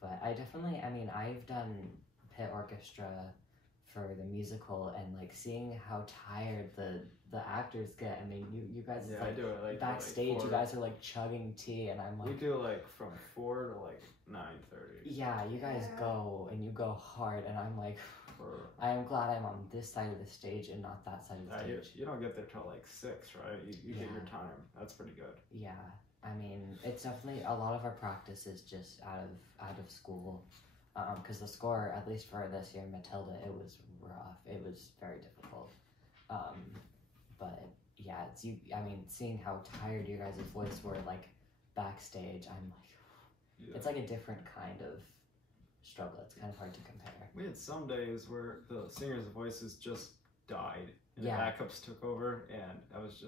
But I've done pit orchestra for the musical, and like seeing how tired the actors get. I mean, you guys Yeah, like, I do it like backstage. like You guys are like chugging tea, and I'm like, we do like from 4 to like 9:30. yeah, you guys go and you go hard, and I'm like, I am glad I'm on this side of the stage and not that side of the stage. You don't get there till like 6, right? You get your time. That's pretty good. Yeah, I mean, it's definitely a lot of our practice is just out of school, because the score, at least for this year, Matilda, it was rough. It was very difficult. But yeah, it's you. I mean, seeing how tired your guys' voice were like backstage, I'm like, it's like a different kind of struggle. It's kind of hard to compare. We had some days where the singers' voices just died and the backups took over, and that was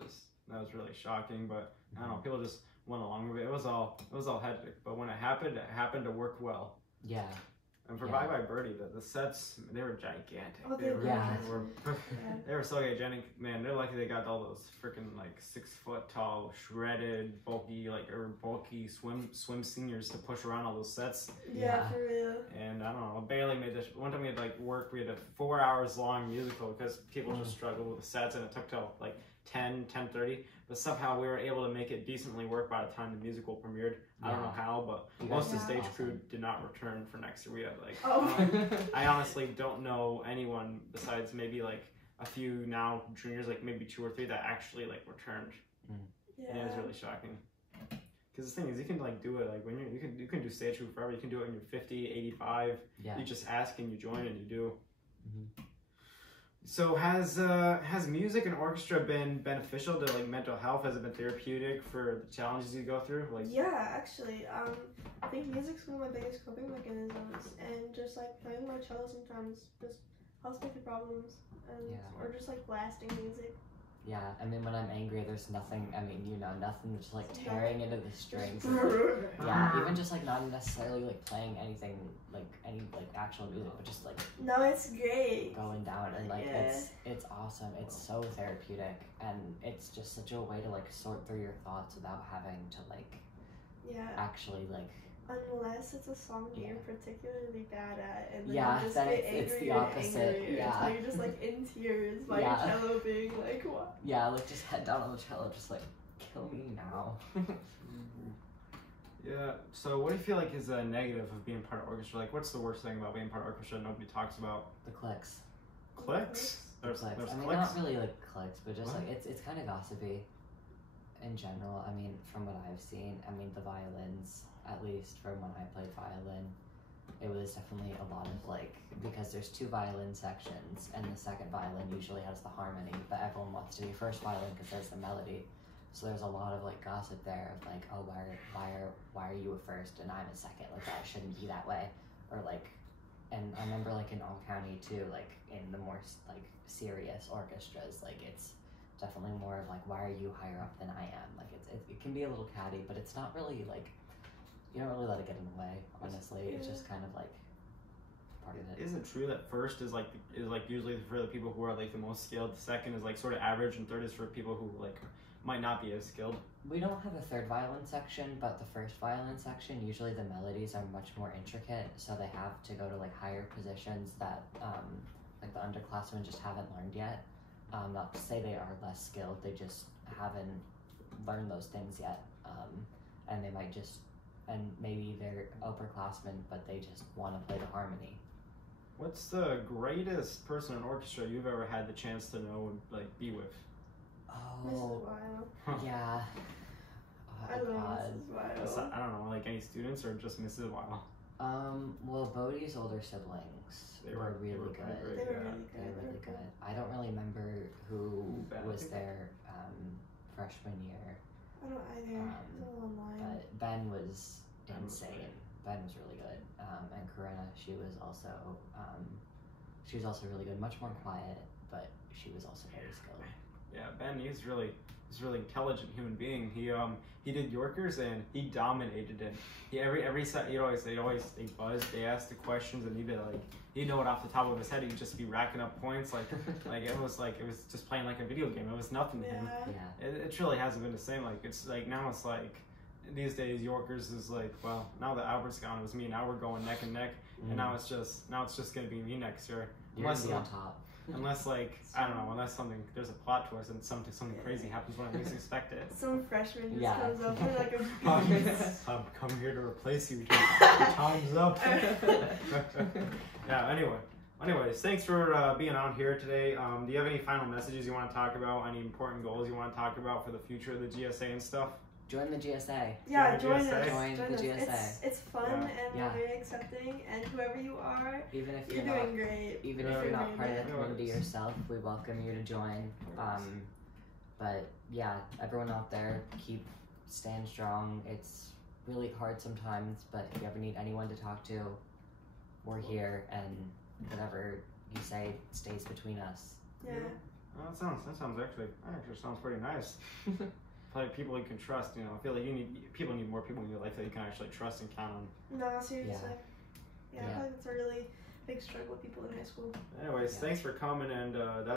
really shocking. But I don't know, people just went along with it. It was all hectic, but when it happened to work well. Yeah. And for Bye Bye Birdie, the sets, they were gigantic. Oh, they were they were so gigantic. Man, they're lucky they got all those freaking like 6 foot tall, shredded, bulky swim seniors to push around all those sets. Yeah, for real. And I don't know, barely made this. One time we had like work, we had a 4 hours long musical because people just struggled with the sets, and it took till like 10:30. But somehow we were able to make it decently work by the time the musical premiered. I don't know how, but most of the stage crew did not return for next year. We had like, I honestly don't know anyone besides maybe like a few now juniors, like maybe 2 or 3 that actually like returned. Yeah. And it was really shocking. Because the thing is, you can like do it like when you can do stage crew forever. You can do it when you're 50, 85. Yeah. You just ask and you join and you do. So has music and orchestra been beneficial to like mental health? Has it been therapeutic for the challenges you go through? Like Actually, I think music's one of my biggest coping mechanisms, and just like playing my cello sometimes just helps me through problems, and or just like blasting music. Yeah, I mean, when I'm angry, there's nothing, I mean, you know, nothing just like tearing into the strings. Yeah, even just like not necessarily like playing anything, like any like actual music, but just like no, it's great going down, and like it's awesome. It's so therapeutic, and it's just such a way to like sort through your thoughts without having to like actually like. Unless it's a song that you're particularly bad at, and then you just get angrier it's the opposite. until you're just like in tears by your cello being like, what? Yeah, like just head down on the cello, just like kill me now. Yeah. So what do you feel like is a negative of being part of orchestra? Like, what's the worst thing about being part of orchestra nobody talks about? The clicks. Clicks? There's I mean, clicks? not really like clicks, but just like it's kind of gossipy. In general, I mean, from what I've seen, I mean, the violins, at least from when I played violin, it was definitely a lot of like, because there's 2 violin sections, and the second violin usually has the harmony, but everyone wants to be first violin because there's the melody. So there's a lot of like gossip there of like, oh, why are you a first and I'm a second? Like that shouldn't be that way, or like, and I remember like in All County too, like in the more like serious orchestras, like it's definitely more of like, why are you higher up than I am? Like it can be a little catty, but it's not really like, you don't really let it get in the way, honestly. It's just kind of like part of it. Is it true that first is like usually for the people who are like the most skilled, the second is like sort of average, and third is for people who like might not be as skilled? We don't have a third violin section, but the first violin section, usually the melodies are much more intricate, so they have to go to like higher positions that like the underclassmen just haven't learned yet. Not to say they are less skilled, they just haven't learned those things yet, and they might just, and maybe they're upperclassmen, but they just want to play the harmony. What's the greatest person in orchestra you've ever had the chance to know, like, be with? Mrs. Weil. Yeah. I love Mrs. Weil. I don't know, like any students or just Mrs. Weil? Well, Bodhi's older siblings were really good. They were really good. I don't really remember who was there freshman year. I don't either. It's all online. But Ben was insane. Ben was really good. And Corinna, she was also really good. Much more quiet, but she was also very skilled. Yeah, Ben, he's a really intelligent human being. He did Yorkers and he dominated it. Every set they buzzed, they asked the questions, and he'd know it off the top of his head. He'd just be racking up points like it was just playing like a video game. It was nothing to him. Yeah. It truly hasn't been the same. Like it's like now it's like these days Yorkers is like, well, now that Albert's gone, it was me. Now we're going neck and neck, and now it's just gonna be me next year. You're gonna be on top. Unless like I don't know, unless there's a plot twist and something crazy happens when I least expect it. Some freshman just Yeah. comes up with like a I've come here to replace you. Your time's up. Yeah. Anyways, thanks for being on here today. Do you have any final messages you want to talk about? Any important goals you want to talk about for the future of the GSA and stuff? Join the GSA. Yeah, Join join the us. GSA. Join the GSA. It's fun Yeah. and Yeah. we're very accepting, and whoever you are, Even if you're you're not, doing great. even if you're not part of the community yourself, we welcome you to join. But yeah, everyone out there, keep staying strong. It's really hard sometimes, but if you ever need anyone to talk to, we're here, and whatever you say stays between us. Yeah. Well, that actually sounds pretty nice. Like people you can trust, you know. I feel like people need more people in your life that you can actually trust and count on. No, seriously. Yeah, Yeah. I feel like it's a really big struggle with people in high school. Anyways, Yeah. thanks for coming, and